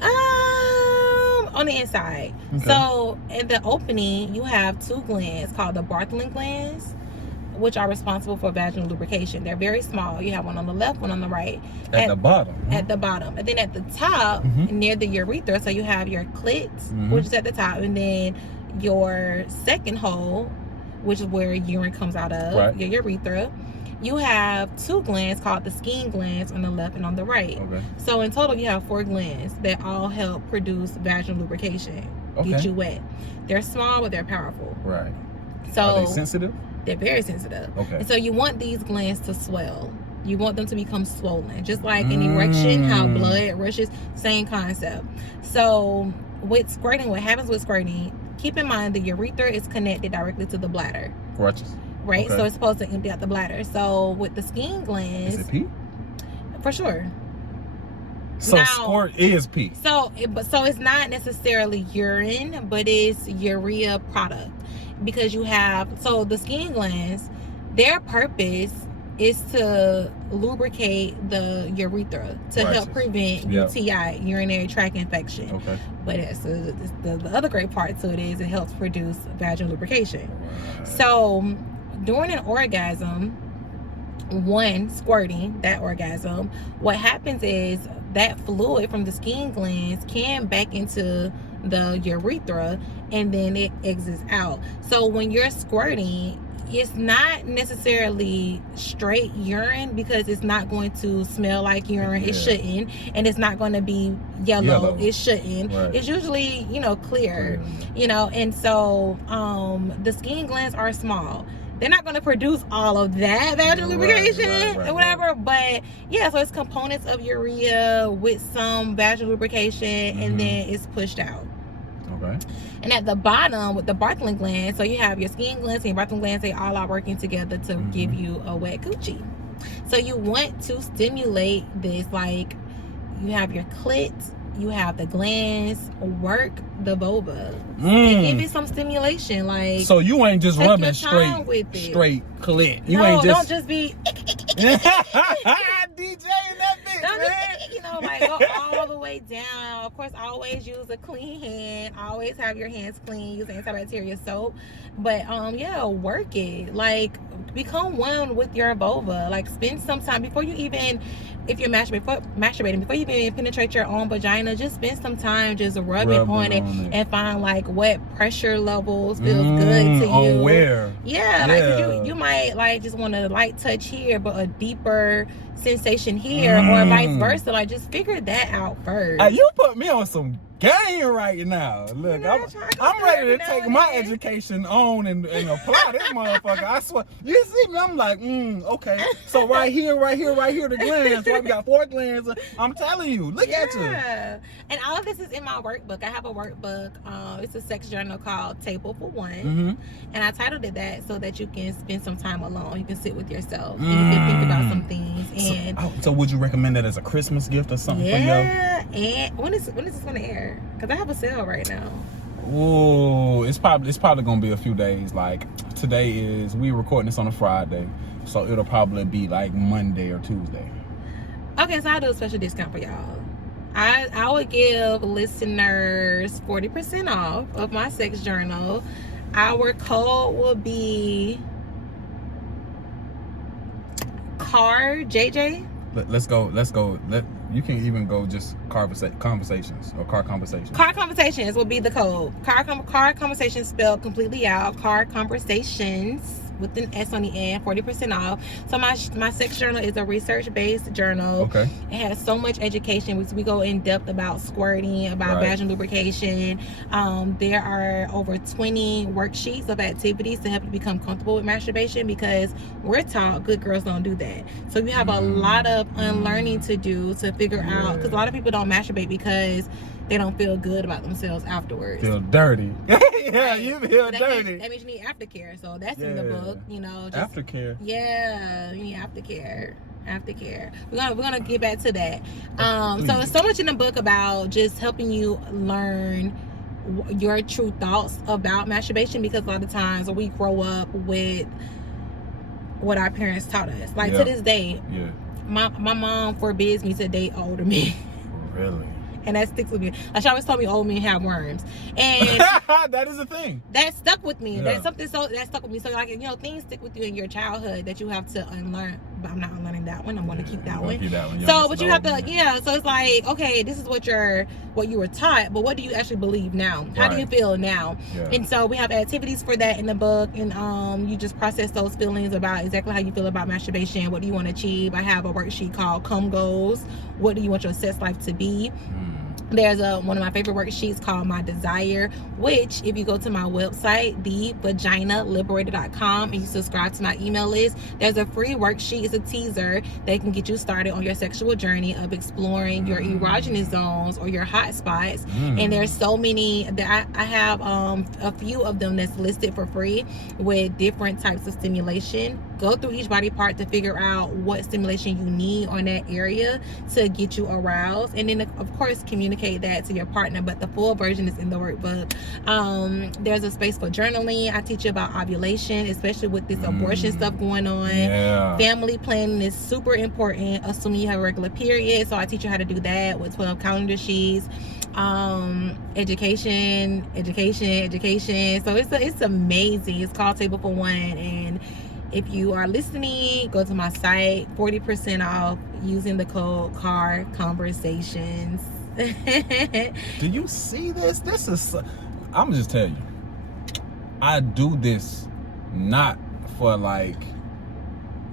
on the inside. Okay. So in the opening, you have 2 glands called the Bartholin glands, which are responsible for vaginal lubrication. They're very small. You have one on the left, one on the right. At the bottom. At the bottom. And then at the top, near the urethra, so you have your clit, which is at the top, and then your second hole, which is where urine comes out of, your urethra. You have 2 glands called the skin glands on the left and on the right. Okay. So in total, you have 4 glands that all help produce vaginal lubrication, get you wet. They're small, but they're powerful. Right. So are they sensitive? They're very sensitive. Okay. And so you want these glands to swell. You want them to become swollen. Just like an erection, how blood rushes, same concept. So with squirting, what happens with squirting, keep in mind the urethra is connected directly to the bladder. Gorgeous. Right? Okay. So it's supposed to empty out the bladder. So with the skin glands... Is it pee? For sure. So now, squirt is pee. So it's not necessarily urine, but it's urea product. Because you have... So the skin glands, their purpose is to lubricate the urethra to help prevent UTI, urinary tract infection. Okay. But the other great part to it is it helps produce vaginal lubrication. Right. So during an orgasm, squirting, that orgasm, what happens is that fluid from the skin glands can back into the urethra and then it exits out. So when you're squirting, it's not necessarily straight urine because it's not going to smell like urine. It shouldn't. And it's not going to be yellow. It shouldn't. Right. It's usually, clear. And so the skin glands are small. They're not going to produce all of that vaginal lubrication or whatever. But yeah, so it's components of urea with some vaginal lubrication and then it's pushed out. Okay. And at the bottom with the Bartholin glands, so you have your skin glands and your Bartholin glands, they all are working together to give you a wet coochie. So you want to stimulate this, like you have your clit, you have the glands, work the vulva. And give it some stimulation. Like, so you ain't just rubbing straight clit. You ain't just... don't just be DJ in that bitch, don't man. Go all the way down. Of course, always use a clean hand. Always have your hands clean. Use antibacterial soap. But work it. Like, become one with your vulva. Like, spend some time before you even, if you're masturbating, before you even penetrate your own vagina, just spend some time just rubbing on it and find like what pressure levels feels good to you. On where? Yeah. Like you might like just want a light touch here, but a deeper sensation here, or vice versa. Like, just figure that out first. You put me on some game right now. Look, I'm ready to take my education on and apply this motherfucker. I swear. You see me? I'm like, okay. So right here, the glands. So we got 4 glands. I'm telling you, look at you. And all of this is in my workbook. I have a workbook. It's a sex journal called Table for One. And I titled it that so that you can spend some time alone. You can sit with yourself and you can think about some things. And so would you recommend that as a Christmas gift or something for you? Yeah. And when is this going to air? Because I have a sale right now. Ooh, it's probably gonna be a few days. Like, we're recording this on a Friday, so it'll probably be like Monday or Tuesday. Okay, so I'll do a special discount for y'all. I would give listeners 40% off of my sex journal. Our code will be CAR JJ. Let's go. You can even go just conversations or car conversations. Car conversations will be the code. Car conversations spelled completely out. Car conversations with an S on the end, 40% off. So my sex journal is a research-based journal. Okay. It has so much education. We go in depth about squirting, about vaginal lubrication. There are over 20 worksheets of activities to help you become comfortable with masturbation, because we're taught good girls don't do that. So you have a lot of unlearning to do to figure out, because a lot of people don't masturbate because they don't feel good about themselves afterwards. Feel dirty. Yeah, Right. you feel dirty. That means you need aftercare. So that's in the book, you know. Just, aftercare. Yeah, you need aftercare. We're gonna get back to that. So it's so much in the book about just helping you learn your true thoughts about masturbation, because a lot of times we grow up with what our parents taught us. Like to this day, my mom forbids me to date older men. Really? And that sticks with me. Like she always told me old men have worms, and that is a thing. That stuck with me. Yeah. That's something that stuck with me. So like, you know, things stick with you in your childhood that you have to unlearn. But I'm not unlearning that one. I'm going to keep that one. So, but you have to, So it's like, okay, this is what you were taught, but what do you actually believe now? How do you feel now? Yeah. And so we have activities for that in the book, and you just process those feelings about exactly how you feel about masturbation. What do you want to achieve? I have a worksheet called Come Goals. What do you want your sex life to be? There's one of my favorite worksheets called My Desire, which if you go to my website, thevaginaliberator.com, and you subscribe to my email list, there's a free worksheet. It's a teaser that can get you started on your sexual journey of exploring your erogenous zones or your hot spots. And there's so many that I have a few of them that's listed for free with different types of stimulation. Go through each body part to figure out what stimulation you need on that area to get you aroused, and then of course communicate that to your partner. But the full version is in the workbook. There's a space for journaling. I teach you about ovulation, especially with this abortion stuff going on. Family planning is super important, assuming you have a regular period. So I teach you how to do that with 12 calendar sheets. Education. So it's amazing. It's called Table for One. And if you are listening, go to my site, 40% off using the code CAR Conversations. Do you see this? This is, I'm just tell you, I do this not for like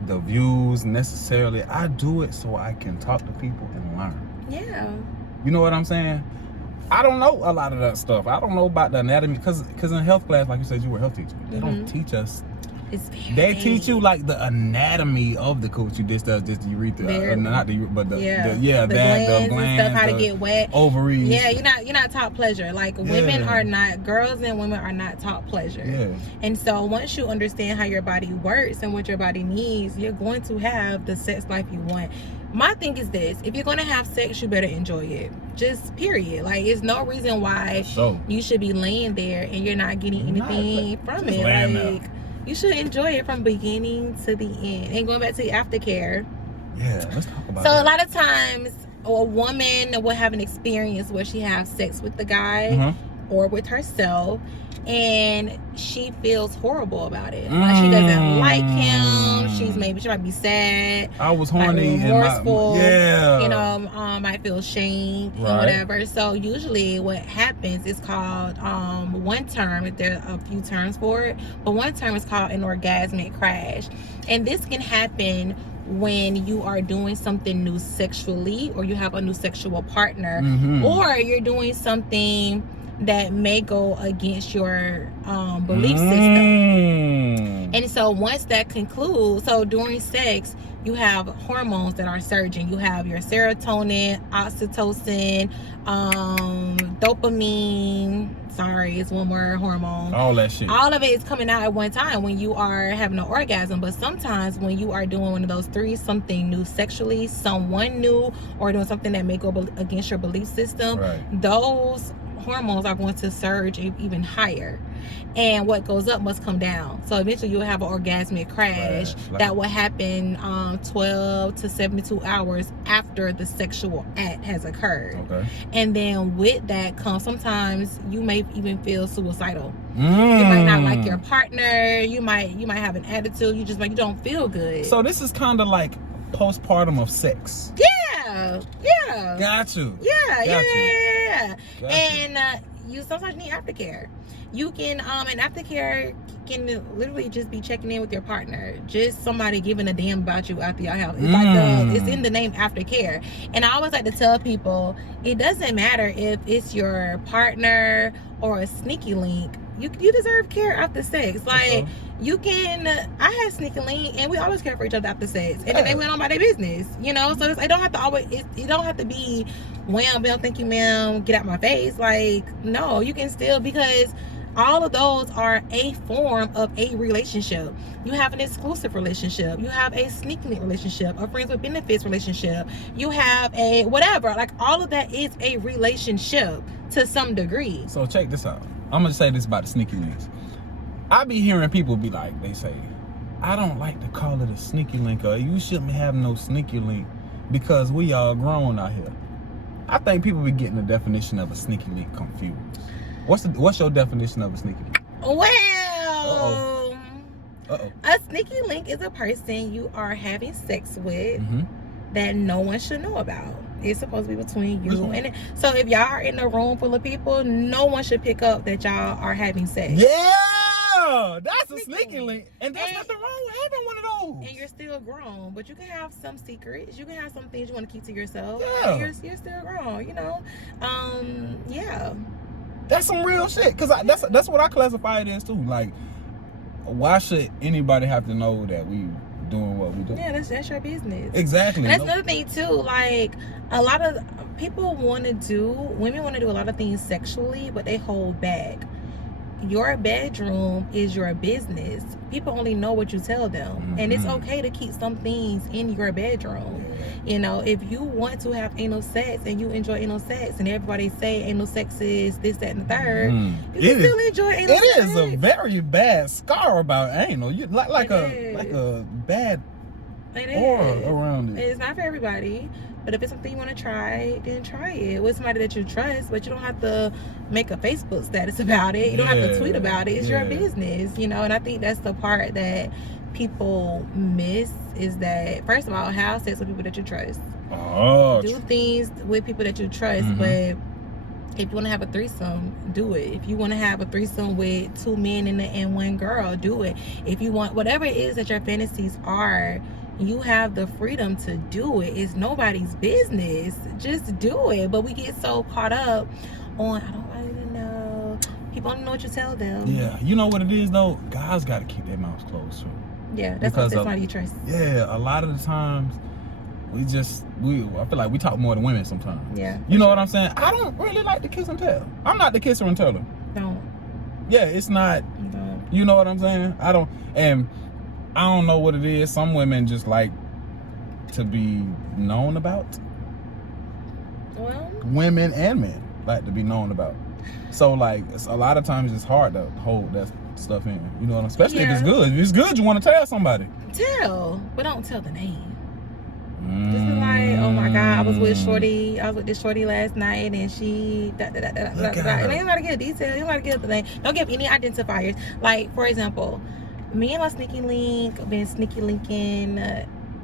the views necessarily. I do it so I can talk to people and learn. Yeah. You know what I'm saying? I don't know a lot of that stuff. I don't know about the anatomy, because in health class, like you said, you were a health teacher. They don't teach us. They teach you like the anatomy of the coochie. This does this, the urethra, not the but the glands and stuff, how to get wet, ovaries. Yeah, you're not taught pleasure. Like women are not, girls and women are not taught pleasure. Yeah. And so once you understand how your body works and what your body needs, you're going to have the sex life you want. My thing is this: if you're gonna have sex, you better enjoy it. Just period. Like, it's no reason why you should be laying there and you're not getting anything from it. Like, you should enjoy it from beginning to the end. And going back to the aftercare. Yeah, let's talk about that. So a lot of times a woman will have an experience where she has sex with the guy or with herself, and she feels horrible about it. Like she doesn't like him. She might be sad. I was horny and remorseful. You know, might feel shame and whatever. So usually what happens is called one term. There are a few terms for it, but one term is called an orgasmic crash, and this can happen when you are doing something new sexually, or you have a new sexual partner, or you're doing something that may go against your belief system. And so once that concludes, so during sex, you have hormones that are surging. You have your serotonin, oxytocin, dopamine. Sorry, it's one more hormone. All that shit. All of it is coming out at one time when you are having an orgasm. But sometimes when you are doing one of those three, something new sexually, someone new, or doing something that may go against your belief system, those hormones are going to surge even higher, and what goes up must come down. So eventually you'll have an orgasmic crash that will happen 12 to 72 hours after the sexual act has occurred. And then with that comes, sometimes you may even feel suicidal. You might not like your partner. You might have an attitude. You don't feel good. So this is kind of like postpartum of sex. Yeah. Got you. Yeah. Got you. And you sometimes need aftercare. You can and aftercare can literally just be checking in with your partner, just somebody giving a damn about you after your house. It's like it's in the name aftercare. And I always like to tell people, it doesn't matter if it's your partner or a sneaky link. You deserve care after sex. Like, you can, I had sneaky link, and we always care for each other after sex, and then they went on by their business, you know. So it don't have to always, it don't have to be wham bam, thank you ma'am, get out my face. Like, no, you can still, because all of those are a form of a relationship. You have an exclusive relationship, you have a sneaky link relationship, a friends with benefits relationship, you have a whatever. Like, all of that is a relationship to some degree. So check this out. I'm gonna say this about the sneaky links. I be hearing people be like, they say, I don't like to call it a sneaky link, or you shouldn't have no sneaky link because we all grown out here. I think people be getting the definition of a sneaky link confused. What's your definition of a sneaky link? Well, a sneaky link is a person you are having sex with that no one should know about. It's supposed to be between you and it. So if y'all are in a room full of people, no one should pick up that y'all are having sex. Yeah, that's a sneaky link, and there's nothing wrong with having one of those. And you're still grown, but you can have some secrets. You can have some things you want to keep to yourself. Yeah, you're still grown, you know. Yeah, that's some real shit. Cause that's what I classify it as too. Like, why should anybody have to know that we doing what we do? Yeah, that's your business. Exactly. And that's another thing too. Like, a lot of people women want to do a lot of things sexually, but they hold back. Your bedroom is your business. People only know what you tell them, and it's okay to keep some things in your bedroom. You know, if you want to have anal sex and you enjoy anal sex, and everybody say anal sex is this, that, and the third, you can still enjoy anal sex. It is a very bad scar about anal. You like a bad aura around it. It's not for everybody. But if it's something you want to try, then try it with somebody that you trust. But you don't have to make a Facebook status about it. You don't have to tweet about it. It's your business, you know. And I think that's the part that people miss, is that, first of all, have sex with people that you trust. Do things with people that you trust. But if you want to have a threesome, do it. If you want to have a threesome with 2 men and 1 girl, do it. If you want, whatever it is that your fantasies are, you have the freedom to do it. It's nobody's business. Just do it. But we get so caught up on, I don't want to know. People don't know what you tell them. Yeah, you know what it is though? Guys got to keep their mouths closed too. Yeah, that's somebody you trust. Yeah, a lot of the times I feel like we talk more than women sometimes. Yeah. You know what I'm saying? I don't really like to kiss and tell. I'm not the kisser and teller. Don't. Yeah, it's not. Don't. You know what I'm saying? I don't know what it is. Some women just like to be known about. Well, women and men like to be known about. So like, a lot of times it's hard to hold that stuff in. You know what I'm saying? Especially if it's good. If it's good, you want to tell somebody. Tell, but don't tell the name. Just be like, oh my God, I was with this shorty last night, and she And you don't gotta give detail. You don't gotta give the name. Don't give any identifiers. Like, for example, me and my sneaky link, been sneaky linking,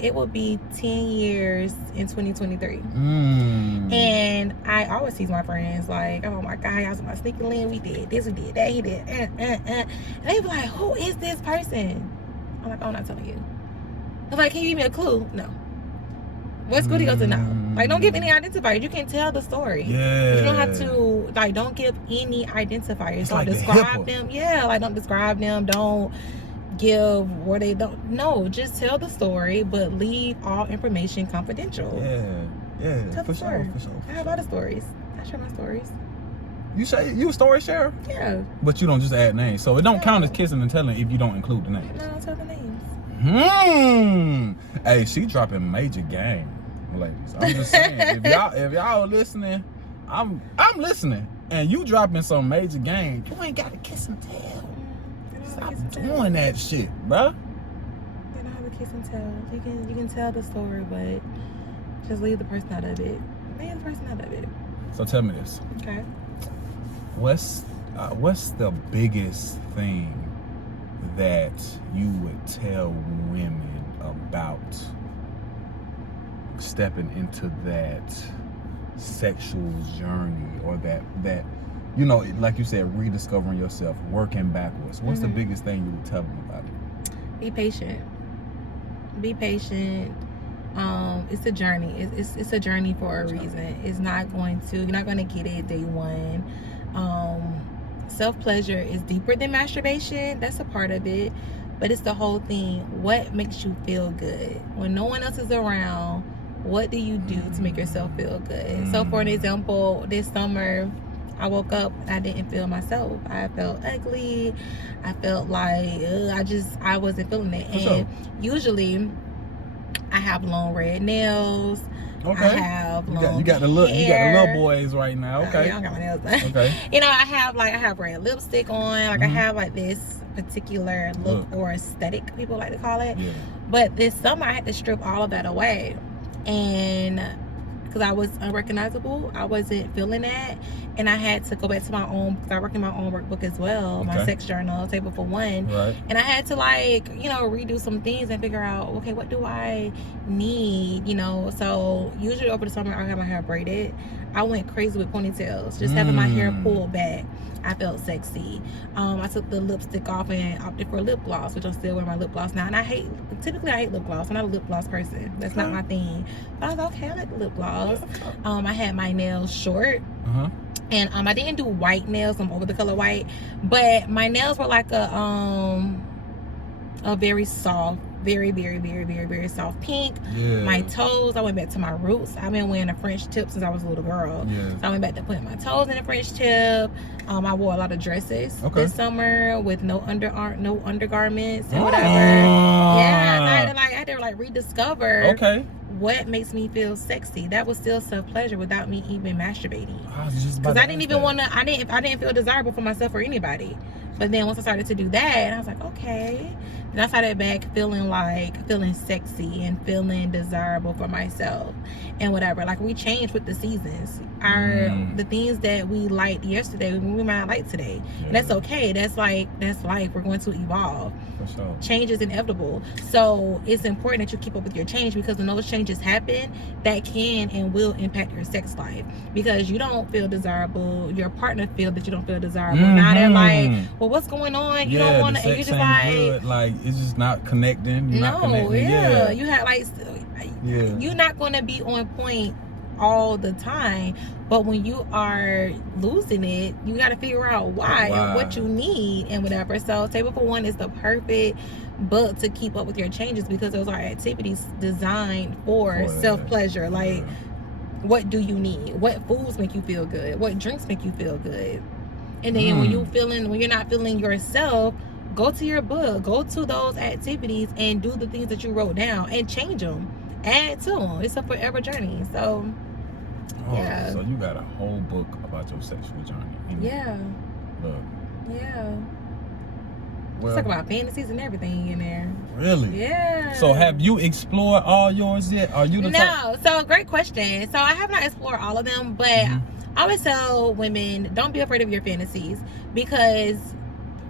it will be 10 years in 2023. And I always tease my friends, like, oh my God, I was my sneaky link, we did this, we did that, he did, and they be like, who is this person? I'm like, oh, I'm not telling you. I'm like, can you give me a clue? No. What's good? He goes to know. Like, don't give any identifiers. You can tell the story. Yeah. You don't have to, like, don't give any identifiers. It's don't like describe them. Yeah, like, don't describe them. Don't give where they don't. No, just tell the story, but leave all information confidential. Yeah. Tell the story. For sure. I have a lot of stories. I share my stories. You say you a story sharer? Yeah. But you don't just add names. So it don't count as kissing and telling if you don't include the names. No, tell the names. Hey, she dropping major game, ladies. I'm just saying, if y'all listening, I'm listening, and you dropping some major game, you ain't got to kiss and tell. Stop doing that shit, bruh. You don't have to kiss and tell. You can tell the story, but just leave the person out of it. Leave the person out of it. So tell me this. Okay. What's the biggest thing that you would tell women about stepping into that sexual journey, or that you know, like you said, rediscovering yourself, working backwards. What's the biggest thing you would tell them about it? Be patient. Be patient. It's a journey. It's a journey for a reason. You're not going to get it day one. Self-pleasure is deeper than masturbation. That's a part of it. But it's the whole thing. What makes you feel good? When no one else is around, what do you do to make yourself feel good? So for an example, this summer, I woke up and I didn't feel myself. I felt ugly. I felt like I wasn't feeling it. Usually I have long red nails. Okay. I have long you got the little boys right now. Okay. I don't got my nails done. Okay. You know, I have red lipstick on. Like I have like this particular look or aesthetic, people like to call it. Yeah. But this summer I had to strip all of that away. And because I was unrecognizable, I wasn't feeling that, and I had to go back to my own, because I work in my own workbook as well, my sex journal, Table for One, and I had to redo some things and figure out, okay, what do I need, so usually over the summer I have my hair braided. I went crazy with ponytails, just having my hair pulled back. I felt sexy. I took the lipstick off and opted for lip gloss, which I'm still wearing my lip gloss now. And typically I hate lip gloss. I'm not a lip gloss person. That's not my thing. But I was okay, I like the lip gloss. I had my nails short. And I didn't do white nails. I'm over the color white. But my nails were like a very soft, very, very, very, very, very soft pink. My toes, I went back to my roots. I've been wearing a French tip since I was a little girl. So I went back to putting my toes in a French tip. I wore a lot of dresses this summer with no undergarments and whatever. I had to rediscover what makes me feel sexy. That was still self-pleasure without me even masturbating. Because I didn't even want to, I didn't feel desirable for myself or anybody. But then once I started to do that, I was like, okay. Then I started back feeling sexy and feeling desirable for myself and whatever. Like, we change with the seasons. The things that we liked yesterday, we might not like today. And that's okay. That's life. We're going to evolve. For sure. Change is inevitable. So it's important that you keep up with your change, because when those changes happen, that can and will impact your sex life. Because you don't feel desirable, your partner feels that you don't feel desirable. Now they're like, well, what's going on? You don't want to, and you're just like it's just not connecting. You're not connecting. You have you're not going to be on point all the time, but when you are losing it, you got to figure out why and what you need and whatever. So Table for One is the perfect book to keep up with your changes, because those are activities designed for self-pleasure. Like, what do you need? What foods make you feel good? What drinks make you feel good? And then when you're not feeling yourself, go to your book, go to those activities and do the things that you wrote down and change them, add to them. It's a forever journey. So so you got a whole book about your sexual journey. Look. Let's talk about fantasies and everything in there. Really? Yeah. So have you explored all yours yet? Are you So great question. So I have not explored all of them, but I always tell women, don't be afraid of your fantasies, because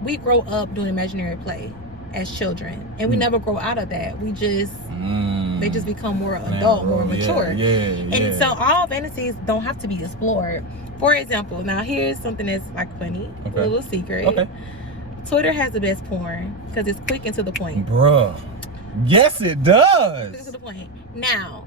we grow up doing imaginary play as children, and we never grow out of that. We just they just become more adult, more mature. And so all fantasies don't have to be explored. For example, now here's something that's like funny, a little secret. Twitter has the best porn because it's quick and to the point. Bruh. Yes, it does. Quick to the point. Now,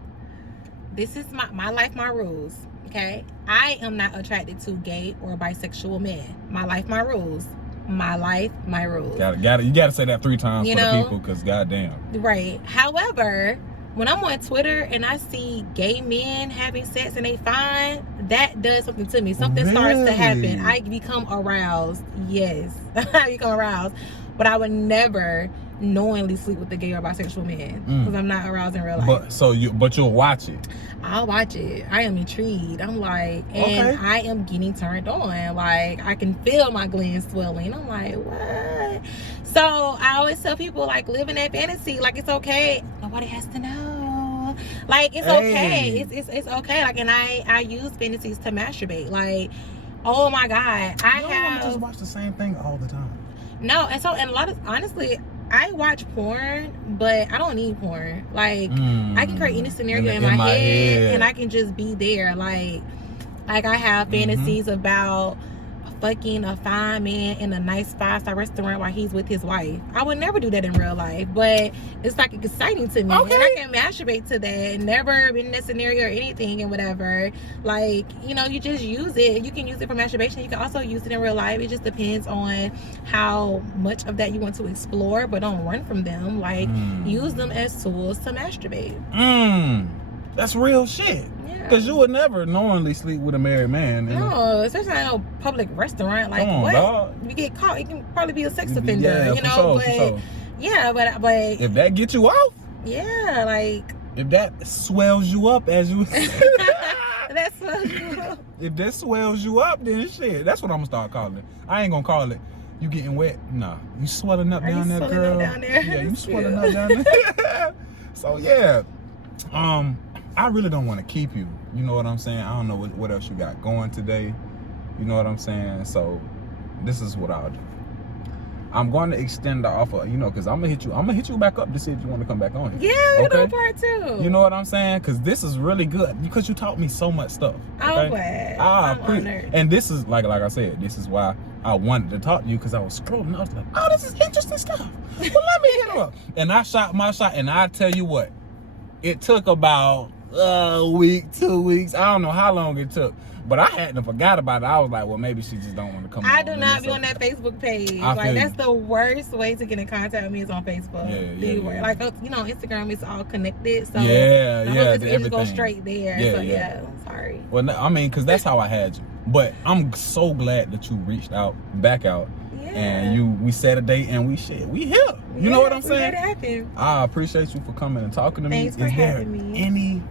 this is my life, my rules. Okay, I am not attracted to gay or bisexual men. My life, my rules. My life, my rules. You gotta say that 3 times for the people, because goddamn. Right. However, when I'm on Twitter and I see gay men having sex and they fine, that does something to me. Something starts to happen. I become aroused. Yes, I become aroused. But I would never knowingly sleep with a gay or bisexual man, because I'm not aroused in real life. But you'll watch it. I'll watch it. I am intrigued. I'm like, and I am getting turned on. Like, I can feel my glands swelling. I'm like, what? So I always tell people, like, live in that fantasy. Like, it's okay. Nobody has to know. Like, it's okay. It's okay. Like, and I use fantasies to masturbate. Like, oh my God, I have just watch the same thing all the time. No, and a lot of, honestly, I watch porn, but I don't need porn. Like, I can create any scenario in my head, and I can just be there. Like I have fantasies about fucking a fine man in a nice 5-star restaurant while he's with his wife. I would never do that in real life, but it's like exciting to me. Okay. And I can masturbate to that. Never been in that scenario or anything and whatever. Like, you know, you just use it. You can use it for masturbation. You can also use it in real life. It just depends on how much of that you want to explore, but don't run from them. Like, use them as tools to masturbate. That's real shit. Because you would never knowingly sleep with a married man. No, especially in a public restaurant. Like, come on, what? Dog. You get caught, you can probably be a sex offender, yeah, you know? Sure. Yeah, but if that gets you off, yeah, like, if that swells you up, as you that swells you up. If that swells you up, then shit, that's what I'm gonna start calling it. I ain't gonna call it you getting wet. Nah, you swelling up down there, girl. Yeah, you swelling up down there. So yeah, I really don't want to keep you. You know what I'm saying? I don't know what else you got going today. You know what I'm saying? So this is what I'll do. I'm going to extend the offer, you know, because I'm gonna hit you back up to see if you want to come back on here. Yeah, we do part 2. You know what I'm saying? Because this is really good because you taught me so much stuff. Okay? I'm glad. I'm honored. And this is like I said, this is why I wanted to talk to you, because I was scrolling. I was like, oh, this is interesting stuff. Well, let me hit him up. And I shot my shot, and I tell you what, it took about a week, 2 weeks. I don't know how long it took. But I hadn't forgot about it. I was like, well, maybe she just don't want to come on. I do not be on that Facebook page. Like, that's the worst way to get in contact with me is on Facebook. Yeah. Like, you know, Instagram is all connected. So it just go straight there. I'm sorry. Well, I mean, because that's how I had you. But I'm so glad that you reached back out. Yeah. And we set a date and we here. You know what I'm saying? We made it happen. I appreciate you for coming and talking to me. Thanks for having me. Any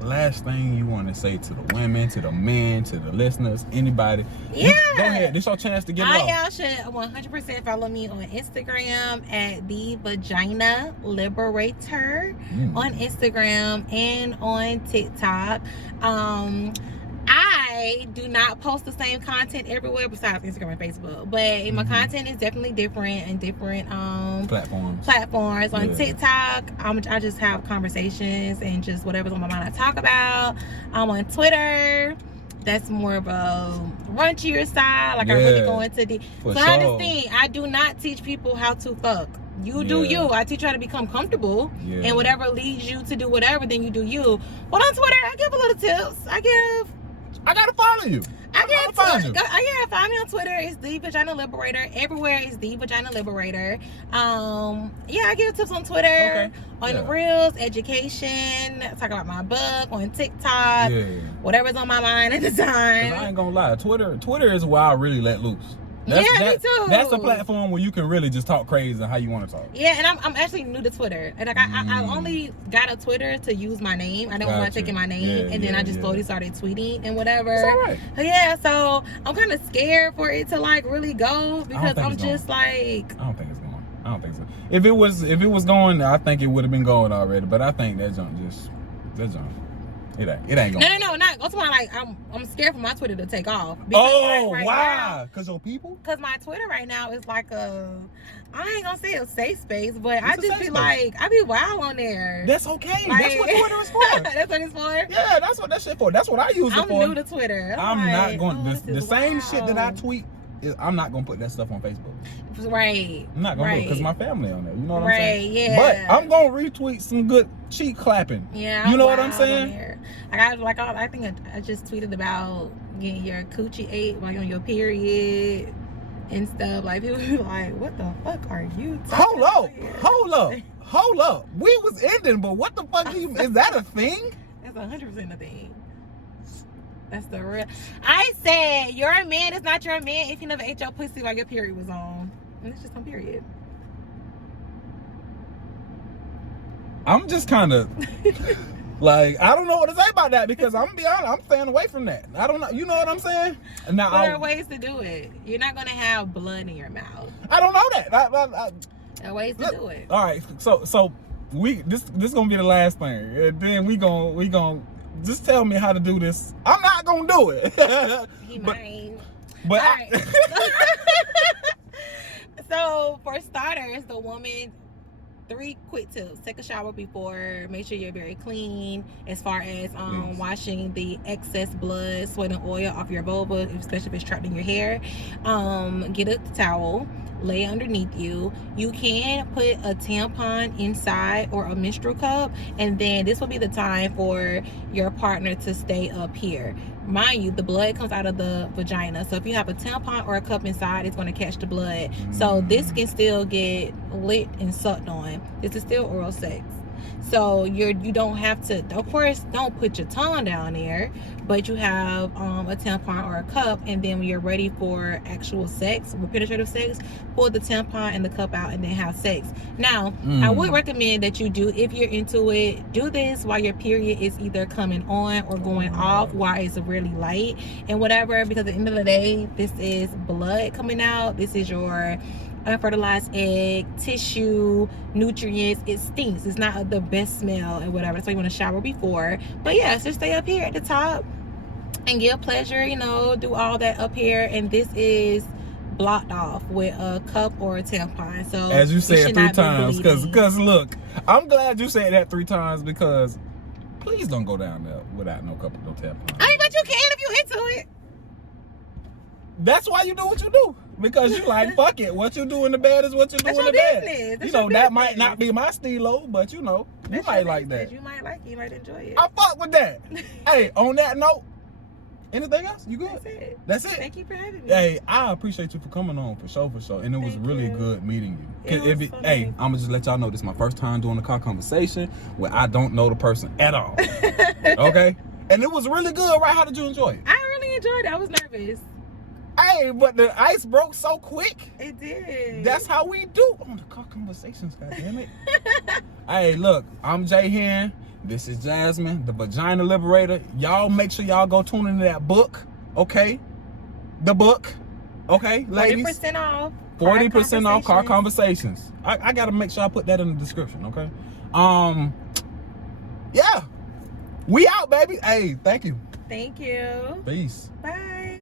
last thing you want to say to the women, to the men, to the listeners, anybody? Yeah. Go ahead. This is your chance to get it off. Y'all should 100% follow me on Instagram at the Vagina Liberator on Instagram and on TikTok. I do not post the same content everywhere besides Instagram and Facebook, but my content is definitely different and different platforms. On TikTok, I just have conversations and just whatever's on my mind I talk about. I'm on Twitter. That's more of a raunchier side. Like I really go into the. So I just think I do not teach people how to fuck. You do you. I teach you how to become comfortable, and whatever leads you to do whatever, then you do you. But on Twitter, I give a little tips. I gotta follow you. Find me on Twitter. It's the Vagina Liberator. Everywhere is the Vagina Liberator. I give tips on Twitter, on Reels, education, talk about my book, on TikTok, whatever's on my mind at the time. I ain't gonna lie, Twitter is where I really let loose. Me too. That's a platform where you can really just talk crazy and how you want to talk. Yeah, and I'm actually new to Twitter. And like I only got a Twitter to use my name. I didn't want to take in my name. And then I just slowly started tweeting and whatever. It's all right. Yeah, so I'm kind of scared for it to like really go because I'm just like. I don't think it's going. I don't think so. If it was going, I think it would have been going already. But I think that junk. It ain't going. No, not. That's why, like, I'm scared for my Twitter to take off. Because why? Because your people? Because my Twitter right now is like I ain't gonna say a safe space, but I just be like, I be wild on there. That's okay. Like, that's what Twitter is for. That's what it's for? Yeah, that's what that shit for. That's what I use it for. I'm new to Twitter. I'm not going the same shit that I tweet. I'm not gonna put that stuff on Facebook. Right. I'm not gonna do it because my family on there. You know what I'm saying? Yeah. But I'm gonna retweet some good cheek clapping. Yeah. You know what I'm saying? I think I just tweeted about getting your coochie ate while you're on your period and stuff. Like people be like, "What the fuck are you?" Hold up. We was ending, but what the fuck is that a thing? That's 100% a thing. That's the real. I said your man is not your man if you never ate your pussy while your period was on. And it's just on period. I'm just kind of like, I don't know what to say about that because I'm gonna be honest, I'm staying away from that. I don't know. You know what I'm saying? Now, there are ways to do it. You're not gonna have blood in your mouth. I don't know that. There are ways to do it. All right. So this gonna be the last thing, and then we gonna. Just tell me how to do this. I'm not gonna do it. He might. But all right. So for starters, the woman 3 quick tips. Take a shower before. Make sure you're very clean as far as washing the excess blood, sweat, and oil off your vulva, especially if it's trapped in your hair. Get a towel, lay underneath you. You can put a tampon inside or a menstrual cup, and then this will be the time for your partner to stay up here. Mind you, the blood comes out of the vagina, so if you have a tampon or a cup inside, it's going to catch the blood. So this can still get lit and sucked on. This is still oral sex. So you don't have to, of course, don't put your tongue down there, but you have a tampon or a cup, and then when you're ready for actual sex, with penetrative sex, pull the tampon and the cup out and then have sex. Now, I would recommend that you do, if you're into it, do this while your period is either coming on or going off, while it's really light and whatever, because at the end of the day, this is blood coming out. This is your unfertilized egg, tissue, nutrients. It stinks. It's not the best smell and whatever. That's why you want to shower before. But yeah, so stay up here at the top and give pleasure, you know, do all that up here. And this is blocked off with a cup or a tampon. So as you said 3 times, because look, I'm glad you said that 3 times, because please don't go down there without no cup or no tampon. I mean, but you can if you into it. That's why you do what you do, because you like, fuck it, what you do in the bed is what you do in the bed. You know, that might not be my stilo, but you know, you might like that. You might like it, you might enjoy it. I fuck with that. Hey, on that note, anything else? You good? That's it. Thank you for having me. Hey, I appreciate you for coming on, for sure. And it was really good meeting you. Hey, I'm gonna just let y'all know, this is my first time doing a car conversation where I don't know the person at all. Okay? And it was really good, right? How did you enjoy it? I really enjoyed it. I was nervous. Hey, but the ice broke so quick. It did. That's how we do on the car conversations, goddammit. Hey, look, I'm Jay Hen. This is Jasmine, the Vagina Liberator. Y'all make sure y'all go tune into that book, okay? The book, okay, ladies? 40% off. 40% off Car Conversations. I gotta make sure I put that in the description, okay? Yeah. We out, baby. Hey, thank you. Thank you. Peace. Bye.